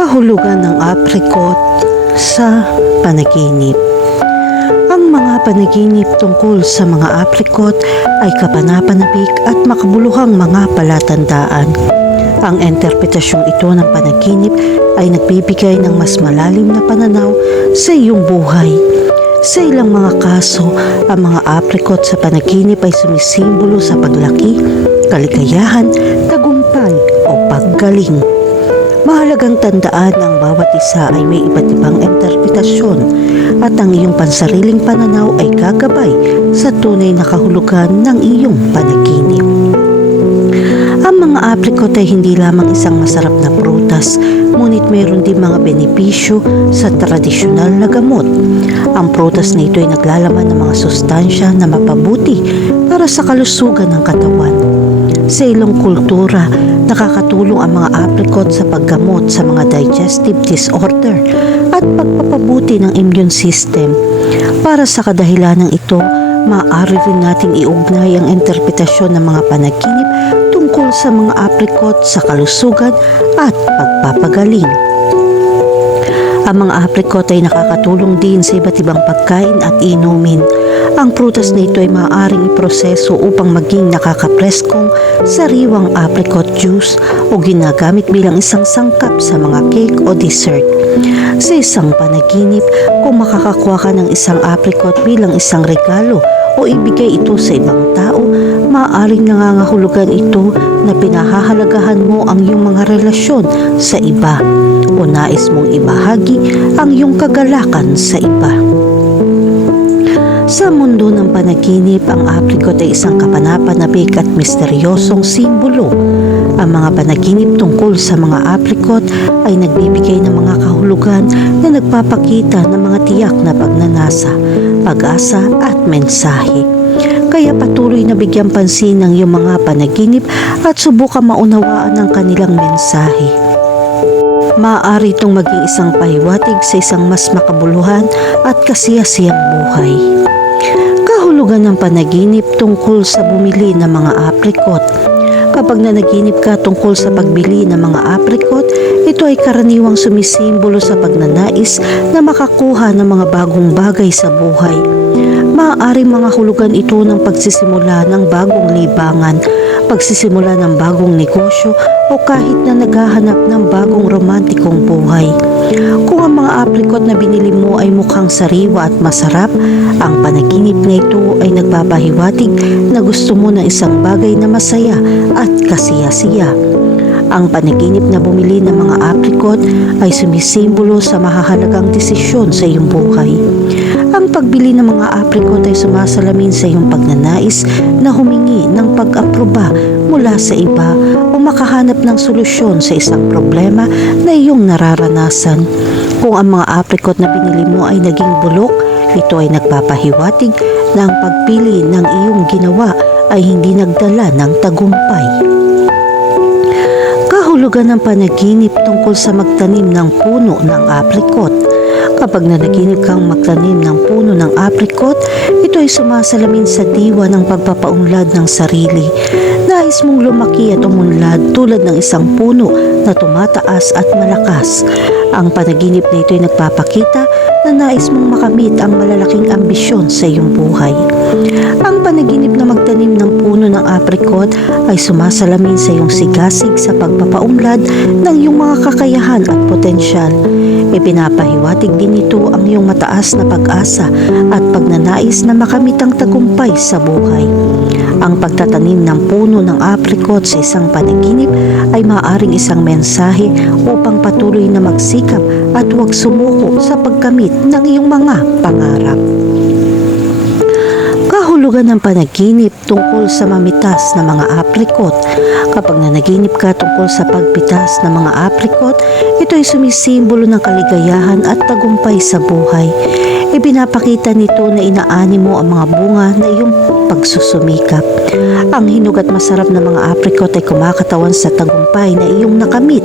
Kahulugan ng apricot sa panaginip. Ang mga panaginip tungkol sa mga apricot ay kapanapanabik at makabuluhang mga palatandaan. Ang interpretasyong ito ng panaginip ay nagbibigay ng mas malalim na pananaw sa iyong buhay. Sa ilang mga kaso, ang mga apricot sa panaginip ay sumisimbolo sa paglaki, kaligayahan, tagumpay o paggaling. Mahalagang tandaan na ang bawat isa ay may iba't ibang interpretasyon at ang iyong pansariling pananaw ay gagabay sa tunay na kahulugan ng iyong panaginip. Ang mga apricot ay hindi lamang isang masarap na prutas, ngunit mayroon din mga benepisyo sa tradisyonal na gamot. Ang prutas na ito ay naglalaman ng mga sustansya na mapabuti para sa kalusugan ng katawan. Sa ilang kultura, nakakatulong ang mga apricot sa paggamot sa mga digestive disorder at pagpapabuti ng immune system. Para sa kadahilanang ito, maaari rin nating iugnay ang interpretasyon ng mga panaginip tungkol sa mga apricot sa kalusugan at pagpapagaling. Ang mga apricot ay nakakatulong din sa iba't ibang pagkain at inumin. Ang prutas na ito ay maaaring iproseso upang maging nakakapreskong sariwang apricot juice o ginagamit bilang isang sangkap sa mga cake o dessert. Sa isang panaginip, kung makakakuha ka ng isang apricot bilang isang regalo o ibigay ito sa ibang tao, maaaring nangangahulugan ito na pinahahalagahan mo ang iyong mga relasyon sa iba o nais mong ibahagi ang iyong kagalakan sa iba. Sa mundo ng panaginip, ang apricot ay isang kapanapanabik at misteryosong simbolo. Ang mga panaginip tungkol sa mga apricot ay nagbibigay ng mga kahulugan na nagpapakita ng mga tiyak na pagnanasa, pag-asa at mensahe. Kaya patuloy na bigyan pansin ng iyong mga panaginip at subukan maunawaan ang kanilang mensahe. Maaari itong maging isang pahiwatig sa isang mas makabuluhan at kasiyasiyang buhay. Kahulugan ng panaginip tungkol sa bumili ng mga apricot. Kapag nanaginip ka tungkol sa pagbili ng mga apricot, ito ay karaniwang sumisimbolo sa pagnanais na makakuha ng mga bagong bagay sa buhay. Maaaring mga hulugan ito ng pagsisimula ng bagong libangan, pagsisimula ng bagong negosyo o kahit na naghahanap ng bagong romantikong buhay. Kung ang mga apricot na binili mo ay mukhang sariwa at masarap, ang panaginip na ito ay nagpapahiwatig na gusto mo ng isang bagay na masaya at kasiyasiya. Ang panaginip na bumili ng mga apricot ay sumisimbolo sa mahahalagang desisyon sa iyong buhay. Ang pagbili ng mga apricot ay sumasalamin sa iyong pagnanais na humingi ng pag-aproba mula sa iba o makahanap ng solusyon sa isang problema na iyong nararanasan. Kung ang mga apricot na binili mo ay naging bulok, ito ay nagpapahiwatig na ang pagpili ng iyong ginawa ay hindi nagdala ng tagumpay. Kahulugan ng panaginip tungkol sa magtanim ng puno ng apricot. Kapag nanaginip kang magtanim ng puno ng apricot, ito ay sumasalamin sa diwa ng pagpapaunlad ng sarili. Nais mong lumaki at umunlad tulad ng isang puno na tumataas at malakas. Ang panaginip na ito ay nagpapakita na nais mong makamit ang malalaking ambisyon sa iyong buhay. Ang panaginip na magtanim ng puno ng apricot ay sumasalamin sa iyong sigasig sa pagpapaunlad ng iyong mga kakayahan at potensyal. Ipinapahiwatig din ito ang iyong mataas na pag-asa at pagnanais na makamit ang tagumpay sa buhay. Ang pagtatanim ng puno ng apricot sa isang panaginip ay maaaring isang mensahe upang patuloy na magsikap at huwag sumuko sa pagkamit ng iyong mga pangarap. Kahulugan ng panaginip tungkol sa mamitas na mga apricot. Kapag nanaginip ka tungkol sa pagpitas ng mga apricot, ito ay sumisimbolo ng kaligayahan at tagumpay sa buhay. Ipinapakita nito na inaani mo ang mga bunga na iyong pagsusumikap. Ang hinog at masarap na mga apricot ay kumakatawan sa tagumpay na iyong nakamit.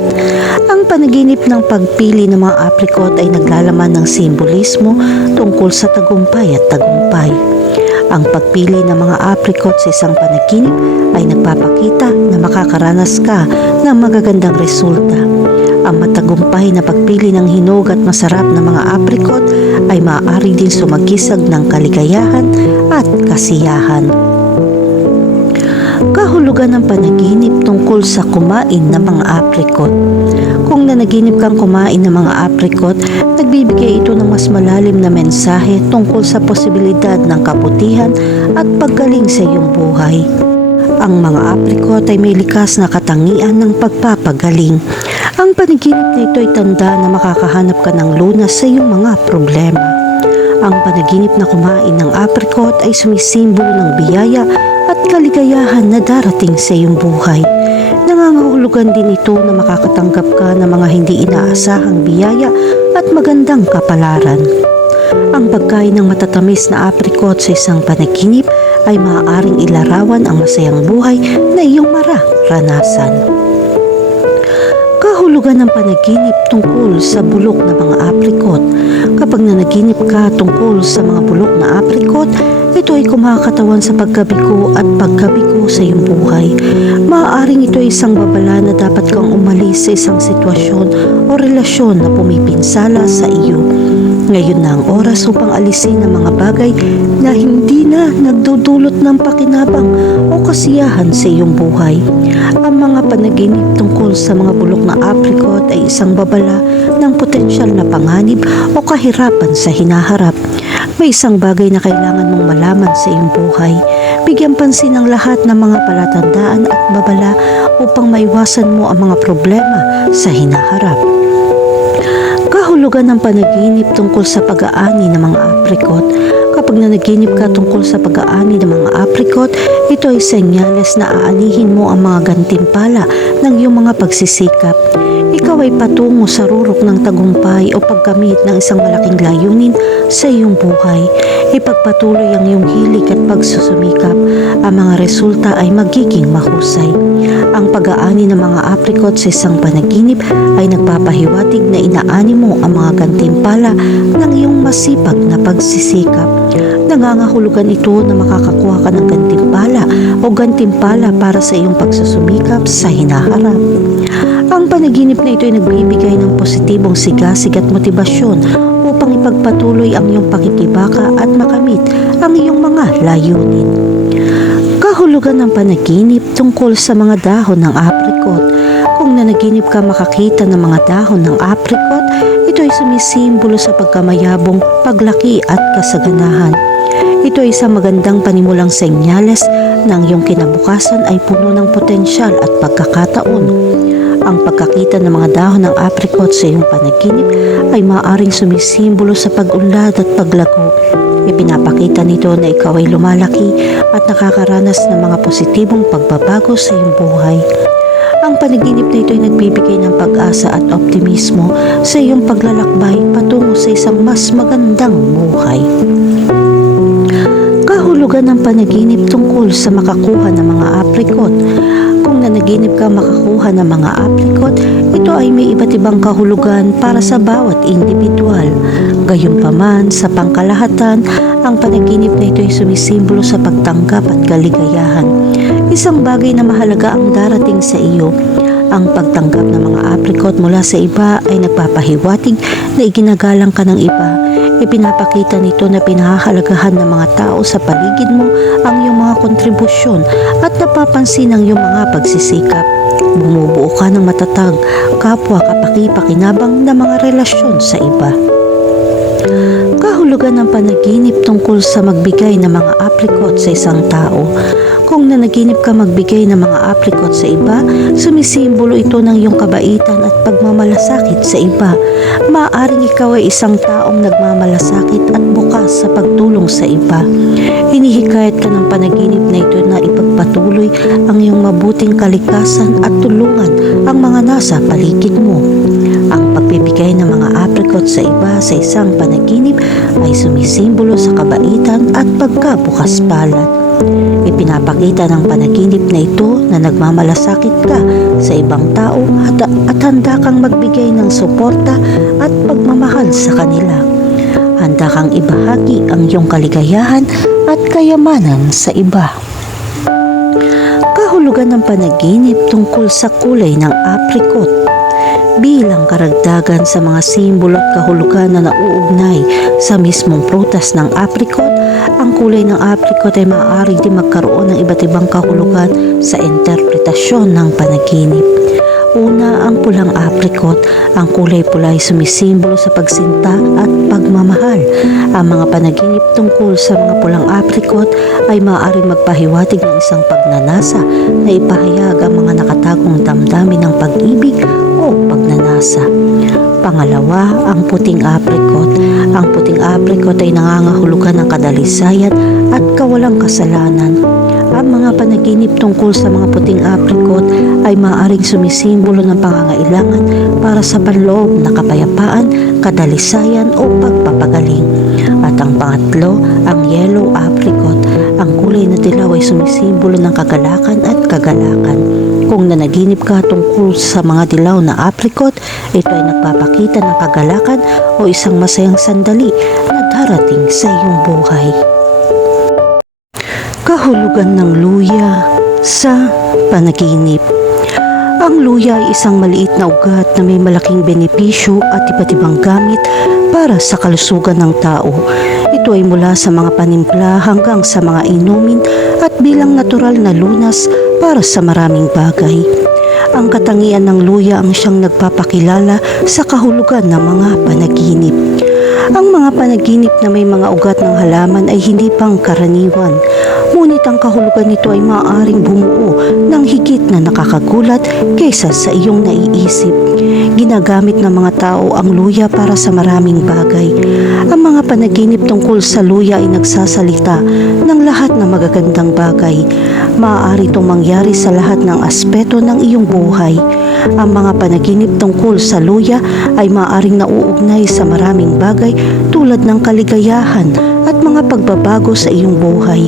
Ang panaginip ng pagpili ng mga apricot ay naglalaman ng simbolismo tungkol sa tagumpay at tagumpay. Ang pagpili ng mga apricot sa isang panaginip ay nagpapakita na makakaranas ka ng magagandang resulta. Ang matagumpay na pagpili ng hinog at masarap na mga apricot ay maaari din sumagisag ng kaligayahan at kasiyahan. Kahulugan ng panaginip tungkol sa kumain ng mga apricot. Kung nanaginip kang kumain ng mga apricot, nagbibigay ito ng mas malalim na mensahe tungkol sa posibilidad ng kabutihan at paggaling sa iyong buhay. Ang mga apricot ay may likas na katangian ng pagpapagaling. Ang panaginip na ito ay tanda na makakahanap ka ng lunas sa iyong mga problema. Ang panaginip na kumain ng apricot ay sumisimbolo ng biyaya at kaligayahan na darating sa iyong buhay. Nangangahulugan din ito na makakatanggap ka ng mga hindi inaasahang biyaya at magandang kapalaran. Ang pagkain ng matatamis na apricot sa isang panaginip ay maaaring ilarawan ang masayang buhay na iyong mararanasan. Kahulugan ng panaginip tungkol sa bulok na mga apricot. Kapag nanaginip ka tungkol sa mga bulok na apricot, ito ay kumakatawan sa pagkabigo at pagkabigo sa iyong buhay. Maaaring ito ay isang babala na dapat kang umalis sa isang sitwasyon o relasyon na pumipinsala sa iyo. Ngayon na ang oras upang alisin ang mga bagay na hindi na nagdudulot ng pakinabang o kasiyahan sa iyong buhay. Ang mga panaginip tungkol sa mga bulok na apricot ay isang babala ng potensyal na panganib o kahirapan sa hinaharap. May isang bagay na kailangan mong malaman sa iyong buhay. Bigyan pansin ang lahat ng mga palatandaan at babala upang maiwasan mo ang mga problema sa hinaharap. Kahulugan ng panaginip tungkol sa pag-aani ng mga apricot. Kapag nanaginip ka tungkol sa pag-aani ng mga apricot, ito ay senyales na aanihin mo ang mga gantimpala ng iyong mga pagsisikap. Ikaw ay patungo sa rurok ng tagumpay o pagkamit ng isang malaking layunin sa iyong buhay. Ipagpatuloy ang iyong hilig at pagsusumikap. Ang mga resulta ay magiging mahusay. Ang pag-aani ng mga apricot sa isang panaginip ay nagpapahiwatig na inaani mo ang mga gantimpala ng iyong masipag na pagsisikap. Nangangahulugan ito na makakakuha ka ng gantimpala o gantimpala para sa iyong pagsusumikap sa hinaharap. Ang panaginip na ito ay nagbibigay ng positibong sigasig at motibasyon upang ipagpatuloy ang iyong pakikibaka at makamit ang iyong mga layunin. Kahulugan ng panaginip tungkol sa mga dahon ng apricot. Kung nanaginip ka makakita ng mga dahon ng apricot, ito ay sumisimbolo sa pagkamayabong, paglaki at kasaganahan. Ito ay isang magandang panimulang senyales na ang iyong kinabukasan ay puno ng potensyal at pagkakataon. Ang pagkakita ng mga dahon ng apricot sa iyong panaginip ay maaaring sumisimbolo sa pag-unlad at paglago. Ipinapakita nito na ikaw ay lumalaki at nakakaranas ng mga positibong pagbabago sa iyong buhay. Ang panaginip na ito ay nagbibigay ng pag-asa at optimismo sa iyong paglalakbay patungo sa isang mas magandang buhay. Kahulugan ng panaginip tungkol sa makakuha ng mga apricot. Kung nanaginip ka makakuha ng mga apricot, ito ay may iba't ibang kahulugan para sa bawat individual. Gayunpaman, sa pangkalahatan, ang panaginip na ito ay sumisimbolo sa pagtanggap at kaligayahan. Isang bagay na mahalaga ang darating sa iyo. Ang pagtanggap ng mga apricot mula sa iba ay nagpapahiwatig na iginagalang ka ng iba. Ipinapakita nito na pinahahalagahan ng mga tao sa paligid mo ang iyong mga kontribusyon at napapansin ang iyong mga pagsisikap. Bumubuo ka ng matatag, kapwa kapaki-pakinabang na mga relasyon sa iba. Kahulugan ng panaginip tungkol sa magbigay ng mga apricot sa isang tao. Kung nanaginip ka magbigay ng mga apricot sa iba, sumisimbolo ito ng iyong kabaitan at pagmamalasakit sa iba. Maaaring ikaw ay isang taong nagmamalasakit at bukas sa pagtulong sa iba. Hinihikayat ka ng panaginip na ito na ipagpatuloy ang iyong mabuting kalikasan at tulungan ang mga nasa paligid mo. Ang pagbibigay ng mga apricot sa iba sa isang panaginip ay sumisimbolo sa kabaitan at pagkabukas palad. Ipinapakita ng panaginip na ito na nagmamalasakit ka sa ibang tao at handa kang magbigay ng suporta at pagmamahal sa kanila. Handa kang ibahagi ang iyong kaligayahan at kayamanan sa iba. Kahulugan ng panaginip tungkol sa kulay ng apricot. bilang karagdagan sa mga simbolo at kahulugan na nauugnay sa mismong prutas ng apricot. Ang kulay ng apricot ay maaari din magkaroon ng iba't ibang kahulugan sa interpretasyon ng panaginip. Una, ang pulang apricot. Ang kulay pula ay sumisimbolo sa pagsinta at pagmamahal. Ang mga panaginip tungkol sa mga pulang apricot ay maaaring magpahiwatig ng isang pagnanasa na ipahayag ang mga nakatagong damdamin ng pag-ibig o pagnanasa. Pangalawa, ang puting apricot. Ang puting apricot ay nangangahulugan ng kadalisayan at kawalang kasalanan. Ang mga panaginip tungkol sa mga puting apricot ay maaaring sumisimbolo ng pangangailangan para sa panloob na kapayapaan, kadalisayan o pagpapagaling. At ang pangatlo, ang yellow apricot. Ang kulay na dilaw ay sumisimbolo ng kagalakan at kagalakan. Kung nanaginip ka tungkol sa mga dilaw na apricot, ito ay nagpapakita ng kagalakan o isang masayang sandali na darating sa iyong buhay. Kahulugan ng luya sa panaginip. Ang luya ay isang maliit na ugat na may malaking benepisyo at iba't ibang gamit para sa kalusugan ng tao. Ito ay mula sa mga panimpla hanggang sa mga inumin at bilang natural na lunas para sa maraming bagay. Ang katangian ng luya ang siyang nagpapakilala sa kahulugan ng mga panaginip. Ang mga panaginip na may mga ugat ng halaman ay hindi pangkaraniwan. Ngunit ang kahulugan nito ay maaaring bumuo ng higit na nakakagulat kaysa sa iyong naiisip. Ginagamit ng mga tao ang luya para sa maraming bagay. Ang mga panaginip tungkol sa luya ay nagsasalita ng lahat ng magagandang bagay. Maaari itong mangyari sa lahat ng aspeto ng iyong buhay. Ang mga panaginip tungkol sa luya ay maaaring nauugnay sa maraming bagay tulad ng kaligayahan at mga pagbabago sa iyong buhay.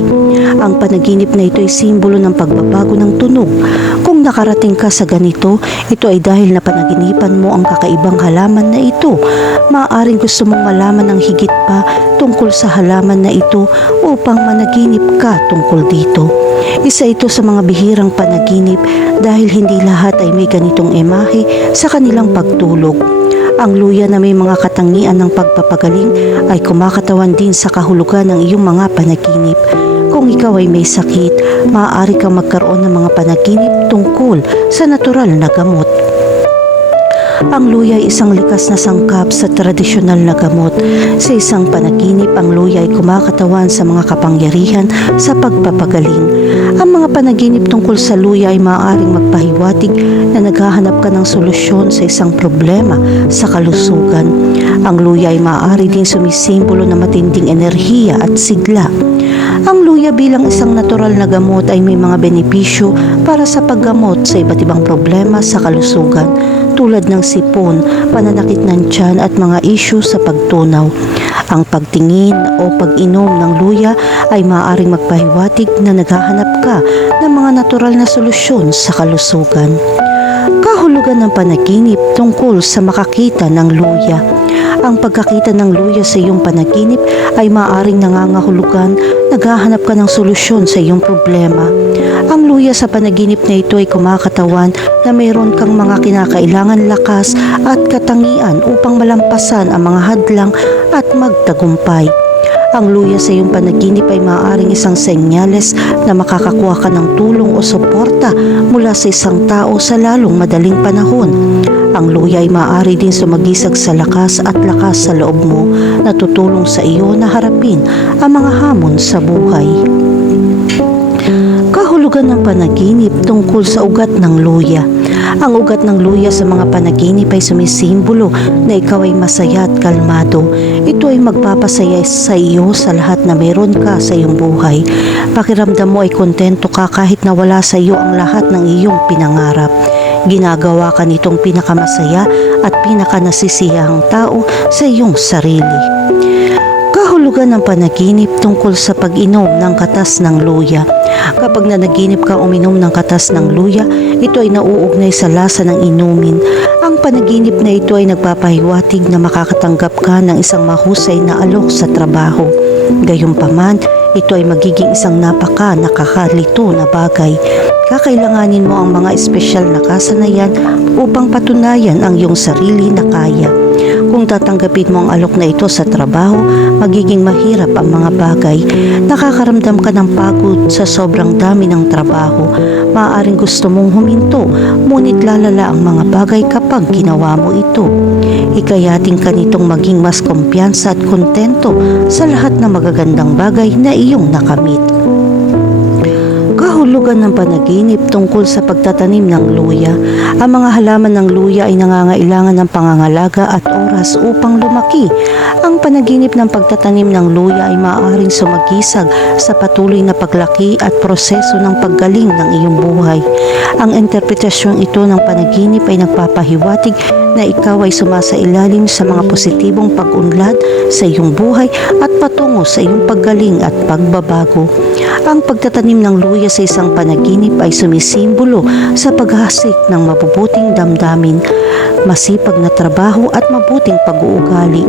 Ang panaginip na ito ay simbolo ng pagbabago ng tunog. Kung nakarating ka sa ganito, ito ay dahil na panaginipan mo ang kakaibang halaman na ito. Maaaring gusto mong malaman ng higit pa tungkol sa halaman na ito upang managinip ka tungkol dito. Isa ito sa mga bihirang panaginip dahil hindi lahat ay may ganitong imahe sa kanilang pagtulog. Ang luya na may mga katangian ng pagpapagaling ay kumakatawan din sa kahulugan ng iyong mga panaginip. Kung ikaw ay may sakit, maaari kang magkaroon ng mga panaginip tungkol sa natural na gamot. Ang luya ay isang likas na sangkap sa tradisyonal na gamot. Sa isang panaginip, ang luya ay kumakatawan sa mga kapangyarihan sa pagpapagaling. Ang mga panaginip tungkol sa luya ay maaaring magpahiwatig na naghahanap ka ng solusyon sa isang problema sa kalusugan. Ang luya ay maaari din sumisimbolo na matinding enerhiya at sigla. Ang luya bilang isang natural na gamot ay may mga benepisyo para sa paggamot sa iba't ibang problema sa kalusugan tulad ng sipon, pananakit ng tiyan at mga isyu sa pagtunaw. Ang pagtingin o pag-inom ng luya ay maaaring magpahiwatig na naghahanap ka ng mga natural na solusyon sa kalusugan. Kahulugan ng panaginip tungkol sa makakita ng luya. Ang pagkakita ng luya sa iyong panaginip ay maaaring nangangahulugan naghahanap ka ng solusyon sa iyong problema. Ang luya sa panaginip na ito ay kumakatawan na mayroon kang mga kinakailangan lakas at katangian upang malampasan ang mga hadlang at magtagumpay. Ang luya sa iyong panaginip ay maaaring isang senyales na makakakuha ka ng tulong o suporta mula sa isang tao sa lalong madaling panahon. Ang luya ay maaari din sumagisag sa lakas at lakas sa loob mo na tutulong sa iyo na harapin ang mga hamon sa buhay. Kahulugan ng panaginip tungkol sa ugat ng luya. Ang ugat ng luya sa mga panaginip ay sumisimbolo na ikaw ay masaya at kalmado. Ito ay magpapasaya sa iyo sa lahat na meron ka sa iyong buhay. Pakiramdam mo ay kontento ka kahit na wala sa iyo ang lahat ng iyong pinangarap. Ginagawa ka nitong pinakamasaya at pinakanasisiyahang tao sa iyong sarili. Kahulugan ng panaginip tungkol sa pag-inom ng katas ng luya. Kapag nanaginip ka uminom ng katas ng luya, ito ay nauugnay sa lasa ng inumin. Ang panaginip na ito ay nagpapahiwatig na makakatanggap ka ng isang mahusay na alok sa trabaho. Gayunpaman, ito ay magiging isang nakakalito na bagay. Kakailanganin mo ang mga espesyal na kasanayan upang patunayan ang iyong sarili na kaya. Kung tatanggapin mo ang alok na ito sa trabaho, magiging mahirap ang mga bagay. Nakakaramdam ka ng pagod sa sobrang dami ng trabaho. Maaaring gusto mong huminto, ngunit lalala ang mga bagay kapag ginawa mo ito. Hikayatin ka nitong maging mas kumpiyansa at kontento sa lahat ng magagandang bagay na iyong nakamit. Kahulugan ng panaginip tungkol sa pagtatanim ng luya. Ang mga halaman ng luya ay nangangailangan ng pangangalaga at oras upang lumaki. Ang panaginip ng pagtatanim ng luya ay maaaring sumagisag sa patuloy na paglaki at proseso ng paggaling ng iyong buhay. Ang interpretasyong ito ng panaginip ay nagpapahiwatig na ikaw ay sumasailalim sa mga positibong pag-unlad sa iyong buhay at patungo sa iyong paggaling at pagbabago. Ang pagtatanim ng luya sa isang panaginip ay sumisimbolo sa paghasik ng mabubuting damdamin, masipag na trabaho at mabuting pag-uugali.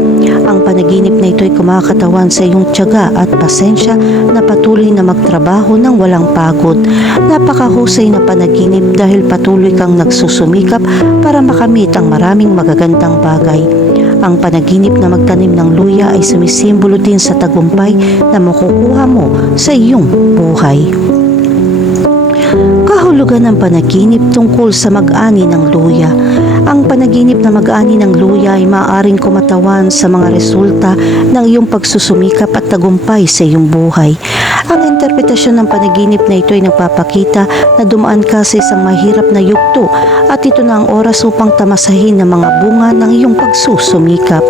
Ang panaginip na ito ay kumakatawan sa iyong tiyaga at pasensya na patuloy na magtrabaho ng walang pagod. Napakahusay na panaginip dahil patuloy kang nagsusumikap para makamit ang maraming magagandang bagay. Ang panaginip na magtanim ng luya ay sumisimbolo din sa tagumpay na makukuha mo sa iyong buhay. Kahulugan ng panaginip tungkol sa mag-ani ng luya. Ang panaginip na mag-ani ng luya ay maaaring kumatawan sa mga resulta ng iyong pagsusumikap at tagumpay sa iyong buhay. Ang interpretasyon ng panaginip na ito ay nagpapakita na dumaan ka sa isang mahirap na yugto at ito na ang oras upang tamasahin ang mga bunga ng iyong pagsusumikap.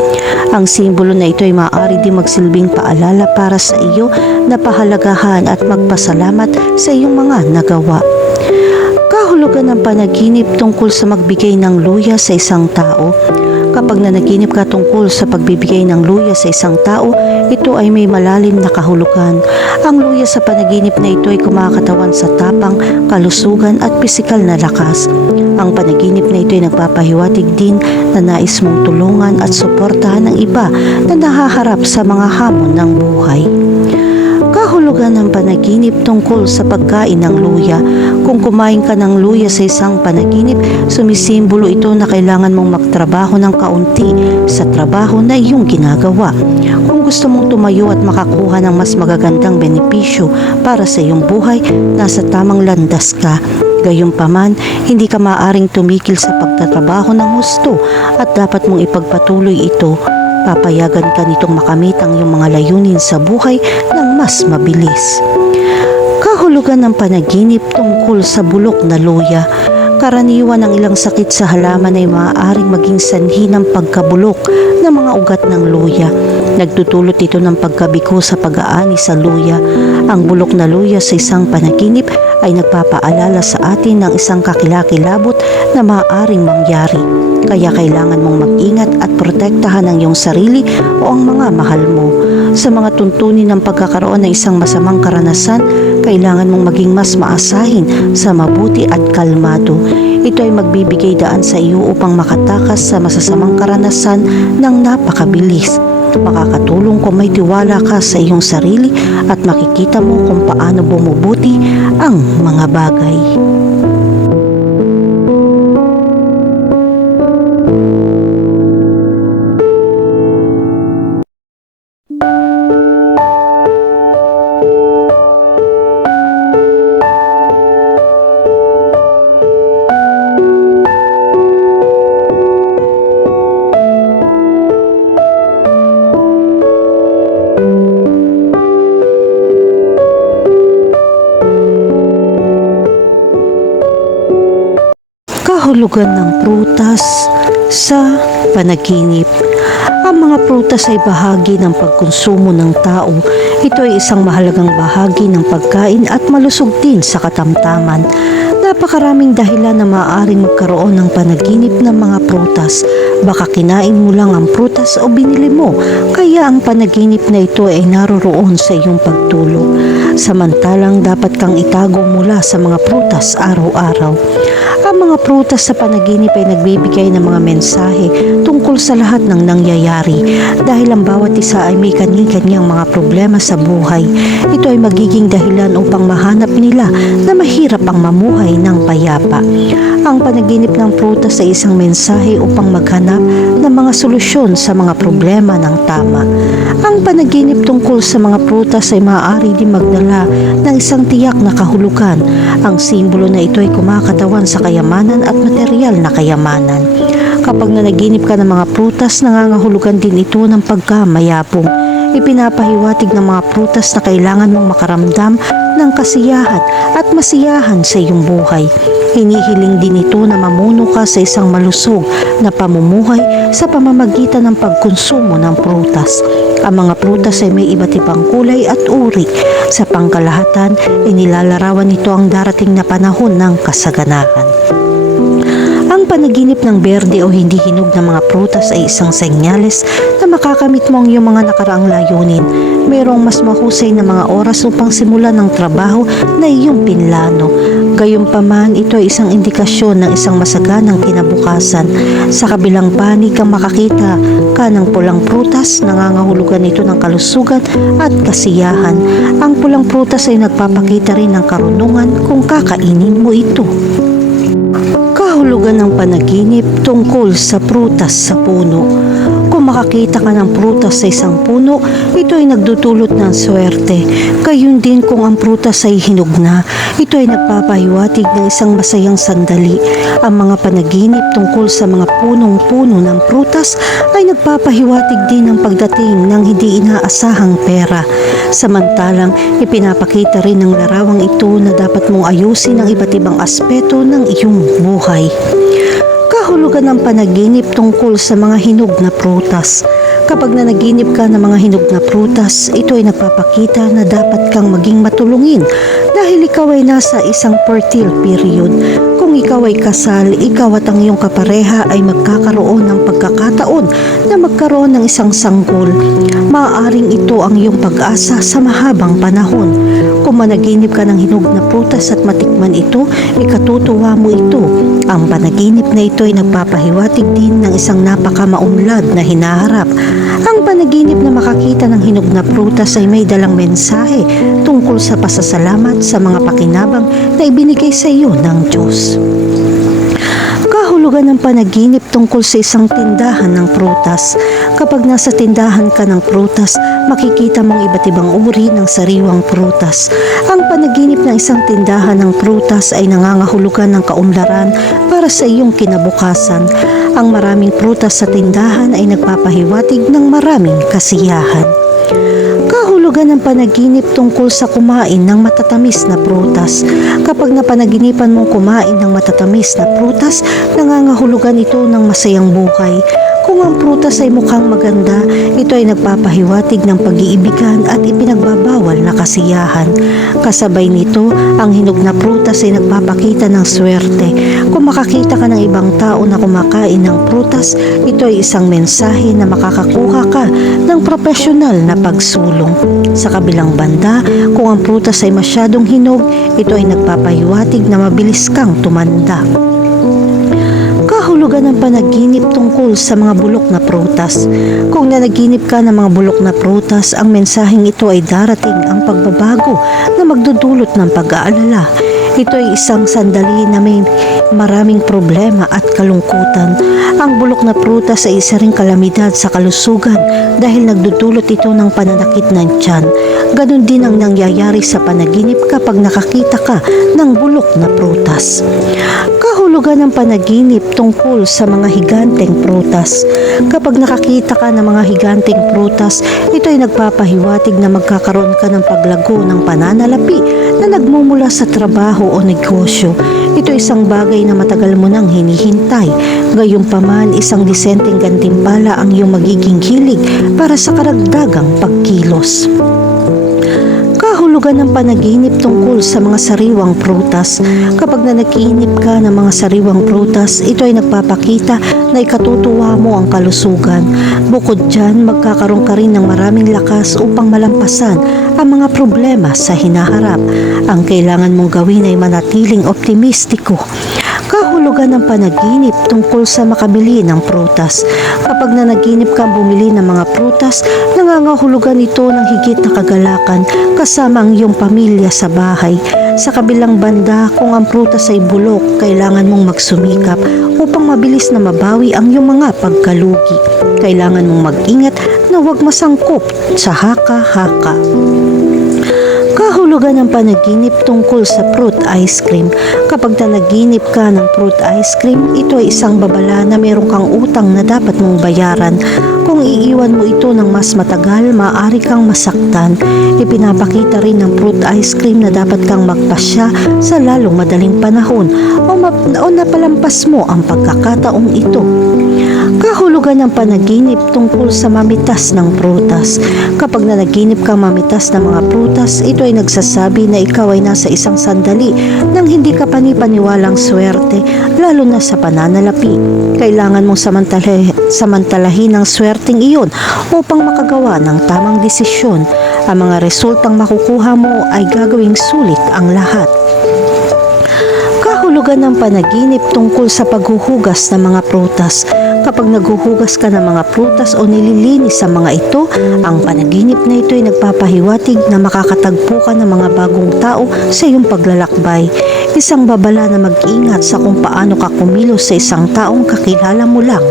Ang simbolo na ito ay maaari din magsilbing paalala para sa iyo na pahalagahan at magpasalamat sa iyong mga nagawa. Kahulugan ng panaginip tungkol sa magbigay ng luya sa isang tao. Kapag nanaginip ka tungkol sa pagbibigay ng luya sa isang tao, ito ay may malalim na kahulugan. Ang luya sa panaginip na ito ay kumakatawan sa tapang, kalusugan at pisikal na lakas. Ang panaginip na ito ay nagpapahiwatig din na nais mong tulungan at suportahan ng iba na nahaharap sa mga hamon ng buhay. Kahulugan ng panaginip tungkol sa pagkain ng luya. Kung kumain ka ng luya sa isang panaginip, sumisimbolo ito na kailangan mong magtrabaho ng kaunti sa trabaho na iyong ginagawa. Kung gusto mong tumayo at makakuha ng mas magagandang benepisyo para sa iyong buhay, nasa tamang landas ka. Gayunpaman, hindi ka maaaring tumigil sa pagtatrabaho ng husto at dapat mong ipagpatuloy ito. Papayagan ka nitong makamit ang iyong mga layunin sa buhay ng mas mabilis. Kahulugan ng panaginip tungkol sa bulok na luya. Karaniwan ng ilang sakit sa halaman ay maaaring maging sanhi ng pagkabulok ng mga ugat ng luya. Nagtutulot ito ng pagkabigo sa pag-aani sa luya. Ang bulok na luya sa isang panaginip ay nagpapaalala sa atin ng isang kakilakilabot na maaaring mangyari. Kaya kailangan mong mag-ingat at protektahan ang iyong sarili o ang mga mahal mo. Sa mga tuntunin ng pagkakaroon ng isang masamang karanasan, kailangan mong maging mas maasahin sa mabuti at kalmado. Ito ay magbibigay daan sa iyo upang makatakas sa masasamang karanasan ng napakabilis. Makakatulong kung may tiwala ka sa iyong sarili at makikita mo kung paano bumubuti ang mga bagay. Kahulugan ng prutas sa panaginip. Ang mga prutas ay bahagi ng pagkonsumo ng tao. Ito ay isang mahalagang bahagi ng pagkain at malusog din sa katamtaman. Napakaraming dahilan na maaaring magkaroon ng panaginip ng mga prutas. Baka kinain mo lang ang prutas o binili mo, kaya ang panaginip na ito ay naroroon sa iyong pagtulog. Samantalang dapat kang itago mula sa mga prutas araw-araw. Ang mga prutas sa panaginip ay nagbibigay ng mga mensahe tungkol sa lahat ng nangyayari dahil ang bawat isa ay may kanya-kanyang mga problema sa buhay. Ito ay magiging dahilan upang mahanap nila na mahirap ang mamuhay ng payapa. Ang panaginip ng prutas ay isang mensahe upang maghanap ng mga solusyon sa mga problema ng tama. Ang panaginip tungkol sa mga prutas ay maaari din magdala ng isang tiyak na kahulugan. Ang simbolo na ito ay kumakatawan sa kayamanan at material na kayamanan. Kapag nanaginip ka ng mga prutas, nangangahulugan din ito ng pagkamayabong. Ipinapahiwatig ng mga prutas na kailangan mong makaramdam ng kasiyahan at masiyahan sa iyong buhay. Hinihiling din ito na mamuno ka sa isang malusog na pamumuhay sa pamamagitan ng pagkonsumo ng prutas. Ang mga prutas ay may iba't ibang kulay at uri. Sa pangkalahatan, inilalarawan nito ang darating na panahon ng kasaganahan. Ang panaginip ng berde o hindi hinog na mga prutas ay isang senyales na makakamit mo ang iyong mga nakaraang layunin. Mayroong mas mahusay na mga oras upang simulan ng trabaho na iyong pinlano. Gayunpaman, ito ay isang indikasyon ng isang masaganang kinabukasan. Sa kabilang panig, kang makakita ka ng pulang prutas, nangangahulugan ito ng kalusugan at kasiyahan. Ang pulang prutas ay nagpapakita rin ng karunungan kung kakainin mo ito. Kahulugan ng panaginip tungkol sa prutas sa puno. Kung makakita ka ng prutas sa isang puno, ito ay nagdudulot ng swerte. Gayon din kung ang prutas ay hinog na, ito ay nagpapahiwatig ng isang masayang sandali. Ang mga panaginip tungkol sa mga punong-puno ng prutas ay nagpapahiwatig din ng pagdating ng hindi inaasahang pera. Samantalang, ipinapakita rin ng larawang ito na dapat mong ayusin ang iba't ibang aspeto ng iyong buhay. Kahulugan ng panaginip tungkol sa mga hinog na prutas. Kapag nanaginip ka ng mga hinog na prutas, ito ay nagpapakita na dapat kang maging matulungin dahil ikaw ay nasa isang fertile period. Kung ikaw ay kasal, ikaw at ang iyong kapareha ay magkakaroon ng pagkakataon na magkaroon ng isang sanggol. Maaaring ito ang iyong pag-asa sa mahabang panahon. Kung managinip ka ng hinog na prutas at matikman ito, ikatutuwa mo ito. Ang panaginip na ito ay nagpapahiwatig din ng isang napakamaunlad na hinaharap. Ang panaginip na makakita ng hinog na prutas ay may dalang mensahe tungkol sa pasasalamat sa mga pakinabang na ibinigay sa iyo ng Diyos. Kahulugan ng panaginip tungkol sa isang tindahan ng prutas. Kapag nasa tindahan ka ng prutas, makikita mong iba't ibang uri ng sariwang prutas. Ang panaginip ng isang tindahan ng prutas ay nangangahulugan ng kaunlaran para sa iyong kinabukasan. Ang maraming prutas sa tindahan ay nagpapahiwatig ng maraming kasiyahan. Kahulugan ng panaginip tungkol sa kumain ng matatamis na prutas. Kapag napanaginipan mong kumain ng matatamis na prutas, nangangahulugan ito ng masayang buhay. Kung ang prutas ay mukhang maganda, ito ay nagpapahiwatig ng pag-iibigan at ipinagbabawal na kasiyahan. Kasabay nito, ang hinog na prutas ay nagpapakita ng swerte. Kung makakita ka ng ibang tao na kumakain ng prutas, ito ay isang mensahe na makakakuha ka ng profesional na pagsulong. Sa kabilang banda, kung ang prutas ay masyadong hinog, ito ay nagpapahiwatig na mabilis kang tumanda. Kahulugan ng panaginip tungkol sa mga bulok na prutas. Kung nanaginip ka ng mga bulok na prutas, ang mensaheng ito ay darating ang pagbabago na magdudulot ng pag-aalala. Ito ay isang sandali na may maraming problema at kalungkutan. Ang bulok na prutas ay isa ring kalamidad sa kalusugan dahil nagdudulot ito ng pananakit ng tiyan. Ganon din ang nangyayari sa panaginip kapag nakakita ka ng bulok na prutas. Kahulugan ng panaginip tungkol sa mga higanteng prutas. Kapag nakakita ka ng mga higanteng prutas, ito ay nagpapahiwatig na magkakaroon ka ng paglago ng pananalapi na nagmumula sa trabaho o negosyo. Ito ay isang bagay na matagal mo nang hinihintay. Gayunpaman, isang disenteng gantimpala ang iyong magiging hilig para sa karagdagang pagkilos. Kahulugan ng panaginip tungkol sa mga sariwang prutas. Kapag nanaginip ka ng mga sariwang prutas, ito ay nagpapakita na ikatutuwa mo ang kalusugan. Bukod dyan, magkakaroon ka rin ng maraming lakas upang malampasan ang mga problema sa hinaharap. Ang kailangan mong gawin ay manatiling optimistiko. Kahulugan ng panaginip tungkol sa makabili ng prutas. Kapag nanaginip kang bumili ng mga prutas, nangangahulugan ito ng higit na kagalakan kasama ang iyong pamilya sa bahay. Sa kabilang banda, kung ang prutas ay bulok, kailangan mong magsumikap upang mabilis na mabawi ang iyong mga pagkalugi. Kailangan mong mag-ingat na huwag masangkop sa haka-haka. Kahulugan ng panaginip tungkol sa fruit ice cream. Kapag nanaginip ka ng fruit ice cream, ito ay isang babala na meron kang utang na dapat mong bayaran. Kung iiwan mo ito ng mas matagal, maaari kang masaktan. Ipinapakita rin ng fruit ice cream na dapat kang magpasya sa lalong madaling panahon o napalampas mo ang pagkakataong ito. Kahulugan ng panaginip tungkol sa mamitas ng prutas. Kapag nanaginip kang mamitas ng mga prutas, ito ay nagsasabi na ikaw ay nasa isang sandali nang hindi ka panipaniwalang swerte, lalo na sa pananalapi. Kailangan mong samantalahin ang swerteng iyon upang makagawa ng tamang desisyon. Ang mga resultang makukuha mo ay gagawing sulit ang lahat. Kahulugan ng panaginip tungkol sa paghuhugas ng mga prutas. Kapag naghuhugas ka ng mga prutas o nililinis sa mga ito, ang panaginip na ito ay nagpapahiwatig na makakatagpo ka ng mga bagong tao sa iyong paglalakbay. Isang babala na mag-ingat sa kung paano ka kumilos sa isang taong kakilala mo lang.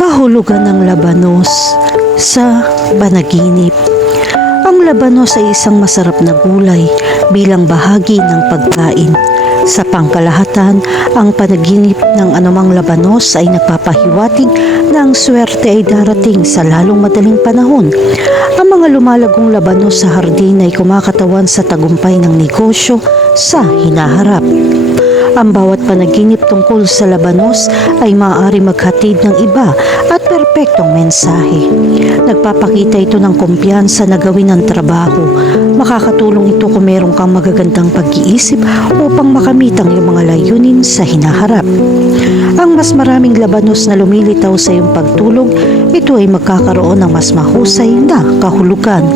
Kahulugan ng labanos sa panaginip. Ang labanos ay isang masarap na gulay bilang bahagi ng pagkain. Sa pangkalahatan, ang panaginip ng anumang labanos ay nagpapahiwatig na ang swerte ay darating sa lalong madaling panahon. Ang mga lumalagong labanos sa hardin ay kumakatawan sa tagumpay ng negosyo sa hinaharap. Ang bawat panaginip tungkol sa labanos ay maaari maghatid ng iba at perpektong mensahe. Nagpapakita ito ng kumpiyansa na gawin ang trabaho. Makakatulong ito kung meron kang magagandang pag-iisip upang makamit ang iyong mga layunin sa hinaharap. Ang mas maraming labanos na lumilitaw sa iyong pagtulog, ito ay magkakaroon ng mas mahusay na kahulugan.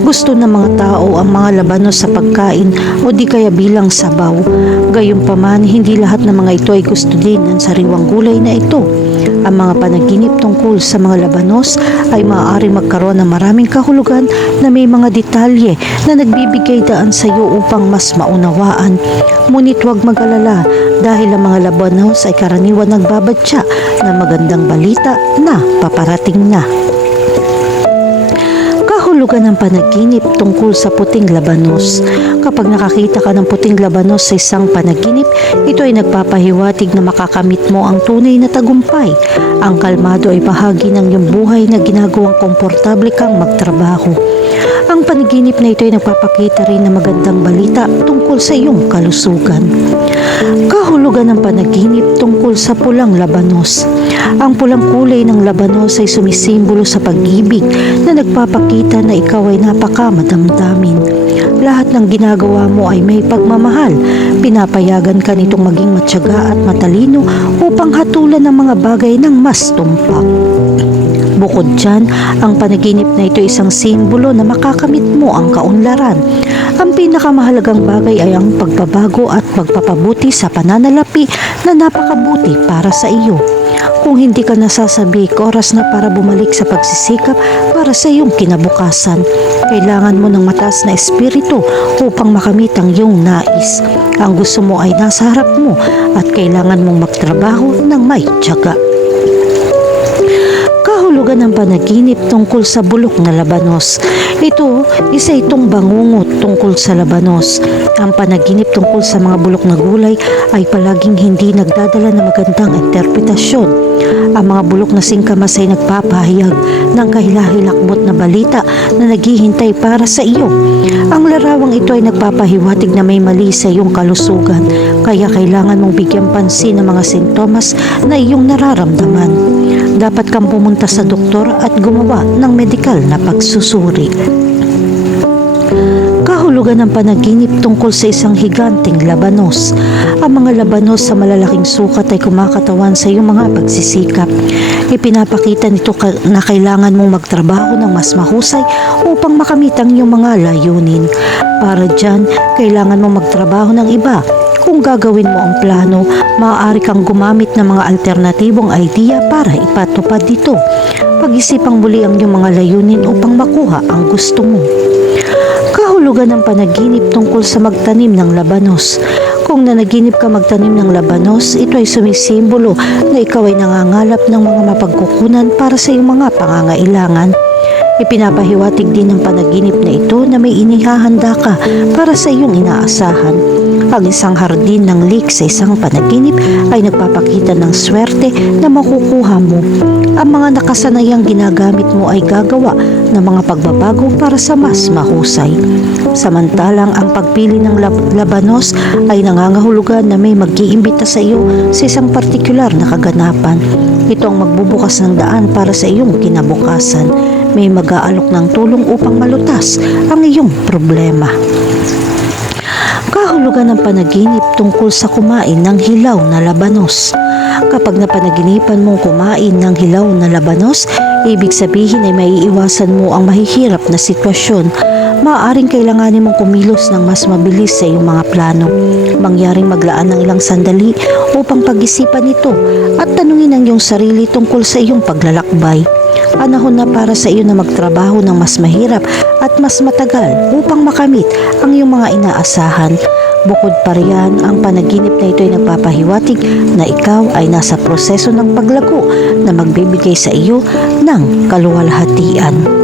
Gusto ng mga tao ang mga labanos sa pagkain o di kaya bilang sabaw. Gayunpaman, hindi lahat ng mga ito ay gusto din ng sariwang gulay na ito. Ang mga panaginip tungkol sa mga labanos ay maaari magkaroon ng maraming kahulugan na may mga detalye na nagbibigay daan sa iyo upang mas maunawaan. Ngunit huwag mag-alala dahil ang mga labanos ay karaniwan nagbabadya ng magandang balita na paparating na. Kahulugan ng panaginip tungkol sa puting labanos. Kapag nakakita ka ng puting labanos sa isang panaginip, ito ay nagpapahiwatig na makakamit mo ang tunay na tagumpay. Ang kalmado ay bahagi ng iyong buhay na ginagawang komportable kang magtrabaho. Ang panaginip na ito ay nagpapakita rin ng magandang balita tungkol sa iyong kalusugan. Kahulugan ng panaginip tungkol sa pulang labanos. Ang pulang kulay ng labanos ay sumisimbolo sa pag-ibig na nagpapakita na ikaw ay napakamadamdamin. Lahat ng ginagawa mo ay may pagmamahal. Pinapayagan ka nitong maging matyaga at matalino upang hatulan ng mga bagay ng mas tumpak. Bukod dyan, ang panaginip na ito ay isang simbolo na makakamit mo ang kaunlaran. Ang pinakamahalagang bagay ay ang pagbabago at pagpapabuti sa pananalapi na napakabuti para sa iyo. Kung hindi ka nasasabik, oras na para bumalik sa pagsisikap para sa iyong kinabukasan. Kailangan mo ng mataas na espiritu upang makamit ang iyong nais. Ang gusto mo ay nasa harap mo at kailangan mong magtrabaho ng may tiyaga. Kahulugan ng panaginip tungkol sa bulok na labanos. Ito, isa itong bangungot tungkol sa labanos. Ang panaginip tungkol sa mga bulok na gulay ay palaging hindi nagdadala ng magandang interpretasyon. Ang mga bulok na singkamas ay nagpapahayag ng kahilahilakbot na balita na naghihintay para sa iyo. Ang larawang ito ay nagpapahiwatig na may mali sa iyong kalusugan, kaya kailangan mong bigyan pansin ng mga sintomas na iyong nararamdaman. Dapat kang pumunta sa doktor at gumawa ng medikal na pagsusuri. Kahulugan ng panaginip tungkol sa isang higanting labanos. Ang mga labanos sa malalaking sukat ay kumakatawan sa iyong mga pagsisikap. Ipinapakita nito na kailangan mong magtrabaho ng mas mahusay upang makamit ang iyong mga layunin. Para dyan, kailangan mong magtrabaho ng iba. Kung gagawin mo ang plano, maaari kang gumamit ng mga alternatibong idea para ipatupad dito. Pag-isipang muli ang iyong mga layunin upang makuha ang gusto mo. Kahulugan ng panaginip tungkol sa magtanim ng labanos. Kung nanaginip ka magtanim ng labanos, ito ay sumisimbolo na ikaw ay nangangalap ng mga mapagkukunan para sa iyong mga pangangailangan. Ipinapahiwatig din ng panaginip na ito na may inihahanda ka para sa iyong inaasahan. Ang isang hardin ng leek sa isang panaginip ay nagpapakita ng swerte na makukuha mo. Ang mga nakasanayang ginagamit mo ay gagawa ng mga pagbabago para sa mas mahusay. Samantalang ang pagpili ng labanos ay nangangahulugan na may mag-iimbita sa iyo sa isang partikular na kaganapan. Ito ang magbubukas ng daan para sa iyong kinabukasan. May mag-aalok ng tulong upang malutas ang iyong problema. Kahulugan ng panaginip tungkol sa kumain ng hilaw na labanos. Kapag napanaginipan mong kumain ng hilaw na labanos, ibig sabihin ay maiiwasan mo ang mahihirap na sitwasyon. Maaaring kailanganin mong kumilos ng mas mabilis sa iyong mga plano. Mangyaring maglaan ng ilang sandali upang pag-isipan ito at tanungin ang iyong sarili tungkol sa iyong paglalakbay. Panahon na para sa iyo na magtrabaho ng mas mahirap at mas matagal upang makamit ang iyong mga inaasahan. Bukod pa riyan, ang panaginip na ito ay nagpapahiwatig na ikaw ay nasa proseso ng paglago na magbibigay sa iyo ng kaluwalhatian.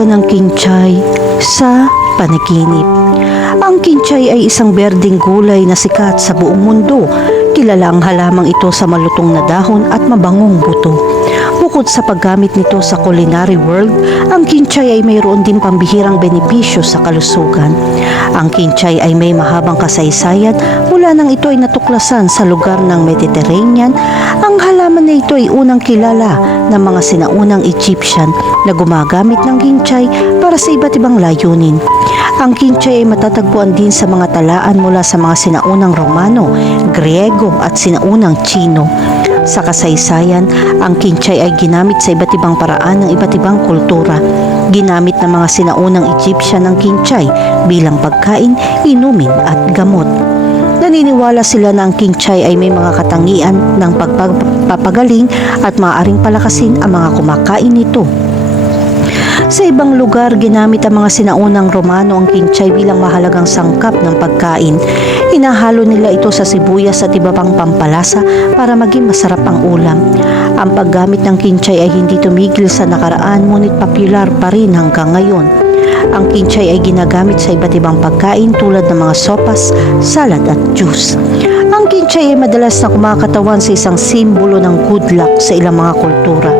Kahulugan ng kinchay sa panaginip. Ang kinchay ay isang berdeng gulay na sikat sa buong mundo. Kilala ang halamang ito sa malutong na dahon at mabangong buto. Bukod sa paggamit nito sa culinary world, ang kinchay ay mayroon din pambihirang benepisyo sa kalusugan. Ang kinchay ay may mahabang kasaysayan mula nang ito ay natuklasan sa lugar ng Mediterranean. Ang halaman na ito ay unang kilala ng mga sinaunang Egyptian na gumagamit ng kinchay para sa iba't ibang layunin. Ang kinchay ay matatagpuan din sa mga talaan mula sa mga sinaunang Romano, Griego at sinaunang Tsino. Sa kasaysayan, ang kinchay ay ginamit sa iba't ibang paraan ng iba't ibang kultura. Ginamit ng mga sinaunang Egyptian ang kinchay bilang pagkain, inumin at gamot. Naniniwala sila na ang kinchay ay may mga katangian ng pagpapagaling at maaaring palakasin ang mga kumakain nito. Sa ibang lugar, ginamit ang mga sinaunang Romano ang kinchay bilang mahalagang sangkap ng pagkain. Inahalo nila ito sa sibuyas at iba pang pampalasa para maging masarap ang ulam. Ang paggamit ng kinchay ay hindi tumigil sa nakaraan, ngunit popular pa rin hanggang ngayon. Ang kinchay ay ginagamit sa iba't ibang pagkain tulad ng mga sopas, salad at juice. Ang kinchay ay madalas na kumakatawan sa isang simbolo ng good luck sa ilang mga kultura.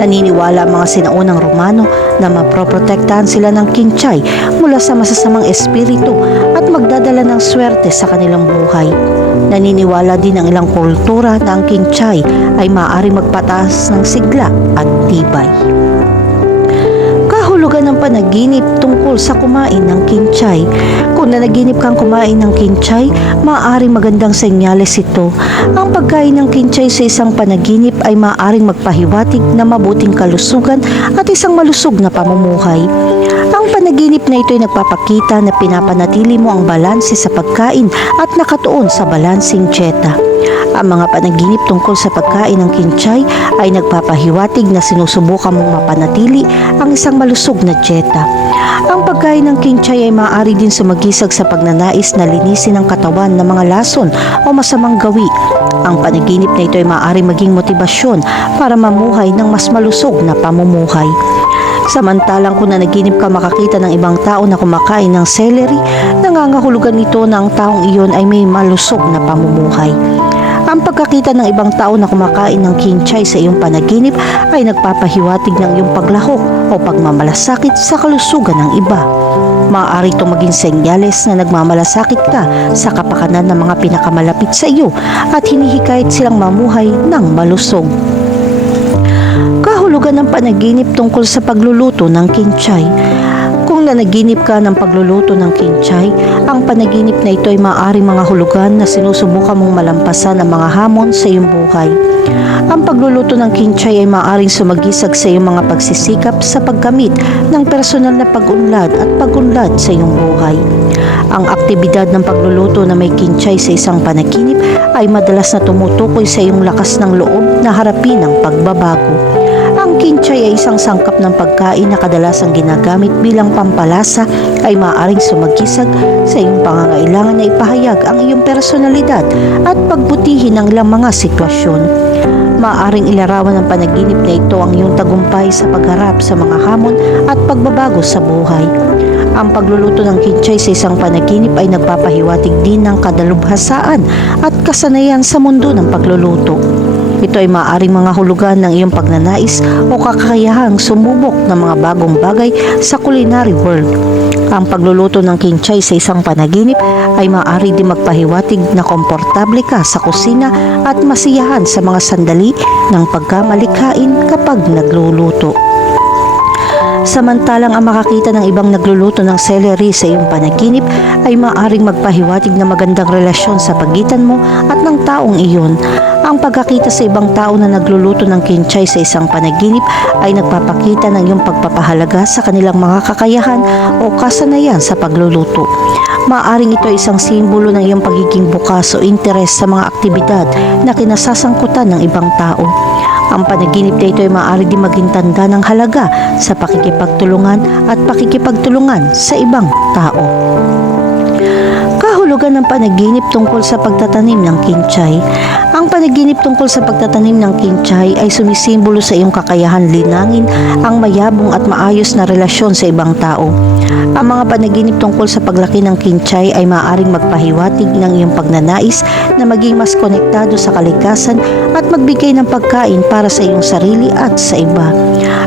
Naniniwala ang mga sinaunang Romano na maproprotektahan sila ng kinchay mula sa masasamang espiritu at magdadala ng swerte sa kanilang buhay. Naniniwala din ang ilang kultura na ang kinchay ay maaaring magpataas ng sigla at tibay. Kahulugan ng panaginip tungkol sa kumain ng kinchay. Kung nanaginip kang kumain ng kinchay, maaaring magandang senyales ito. Ang pagkain ng kinchay sa isang panaginip ay maaaring magpahiwatig na mabuting kalusugan at isang malusog na pamumuhay. Ang panaginip na ito ay nagpapakita na pinapanatili mo ang balanse sa pagkain at nakatuon sa balancing dieta. Ang mga panaginip tungkol sa pagkain ng kinchay ay nagpapahiwatig na sinusubukan mong mapanatili ang isang malusog na dieta. Ang pagkain ng kinchay ay maaari din sumagisag sa pagnanais na linisin ang katawan ng mga lason o masamang gawi. Ang panaginip na ito ay maaari maging motibasyon para mamuhay ng mas malusog na pamumuhay. Samantalang kung nanaginip ka makakita ng ibang tao na kumakain ng celery, nangangahulugan ito na ang taong iyon ay may malusog na pamumuhay. Ang pagkakita ng ibang tao na kumakain ng kinchay sa iyong panaginip ay nagpapahiwatig ng iyong paglahok o pagmamalasakit sa kalusugan ng iba. Maaari itong maging senyales na nagmamalasakit ka sa kapakanan ng mga pinakamalapit sa iyo at hinihikayat silang mamuhay ng malusog. Kahulugan ng panaginip tungkol sa pagluluto ng kinchay. Kung nanaginip ka ng pagluluto ng kinchay, ang panaginip na ito ay maaaring mga hulugan na sinusubukan mong malampasan ang mga hamon sa iyong buhay. Ang pagluluto ng kinchay ay maaaring sumagisag sa iyong mga pagsisikap sa pagkamit ng personal na pag-unlad at pag-unlad sa iyong buhay. Ang aktibidad ng pagluluto na may kinchay sa isang panaginip ay madalas na tumutukoy sa iyong lakas ng loob na harapin ang pagbabago. Ang kinchay ay isang sangkap ng pagkain na kadalasang ginagamit bilang pampalasa ay maaaring sumagisag sa iyong pangangailangan na ipahayag ang iyong personalidad at pagbutihin ang ilang mga sitwasyon. Maaaring ilarawan ng panaginip na ito ang iyong tagumpay sa pagharap sa mga hamon at pagbabago sa buhay. Ang pagluluto ng kinchay sa isang panaginip ay nagpapahiwatig din ng kadalubhasaan at kasanayan sa mundo ng pagluluto. Ito ay maaaring mga hulugan ng iyong pagnanais o kakayahang sumubok ng mga bagong bagay sa culinary world. Ang pagluluto ng kinchay sa isang panaginip ay maaari din magpahiwatig na komportable ka sa kusina at masiyahan sa mga sandali ng pagkamalikhain kapag nagluluto. Samantalang ang makakita ng ibang nagluluto ng celery sa iyong panaginip ay maaaring magpahiwatig na magandang relasyon sa pagitan mo at ng taong iyon. Ang pagkakita sa ibang tao na nagluluto ng kinchay sa isang panaginip ay nagpapakita ng iyong pagpapahalaga sa kanilang mga kakayahan o kasanayan sa pagluluto. Maaaring ito ay isang simbolo ng iyong pagiging bukas o interes sa mga aktibidad na kinasasangkutan ng ibang tao. Ang panaginip na ito ay maaari din maging tanda ng halaga sa pakikipagtulungan at pakikipagtulungan sa ibang tao. Kahulugan ng panaginip tungkol sa pagtatanim ng kinchay. Ang panaginip tungkol sa pagtatanim ng kinchay ay sumisimbolo sa iyong kakayahan linangin ang mayabong at maayos na relasyon sa ibang tao. Ang mga panaginip tungkol sa paglaki ng kinchay ay maaaring magpahiwatig ng iyong pagnanais na maging mas konektado sa kalikasan at magbigay ng pagkain para sa iyong sarili at sa iba.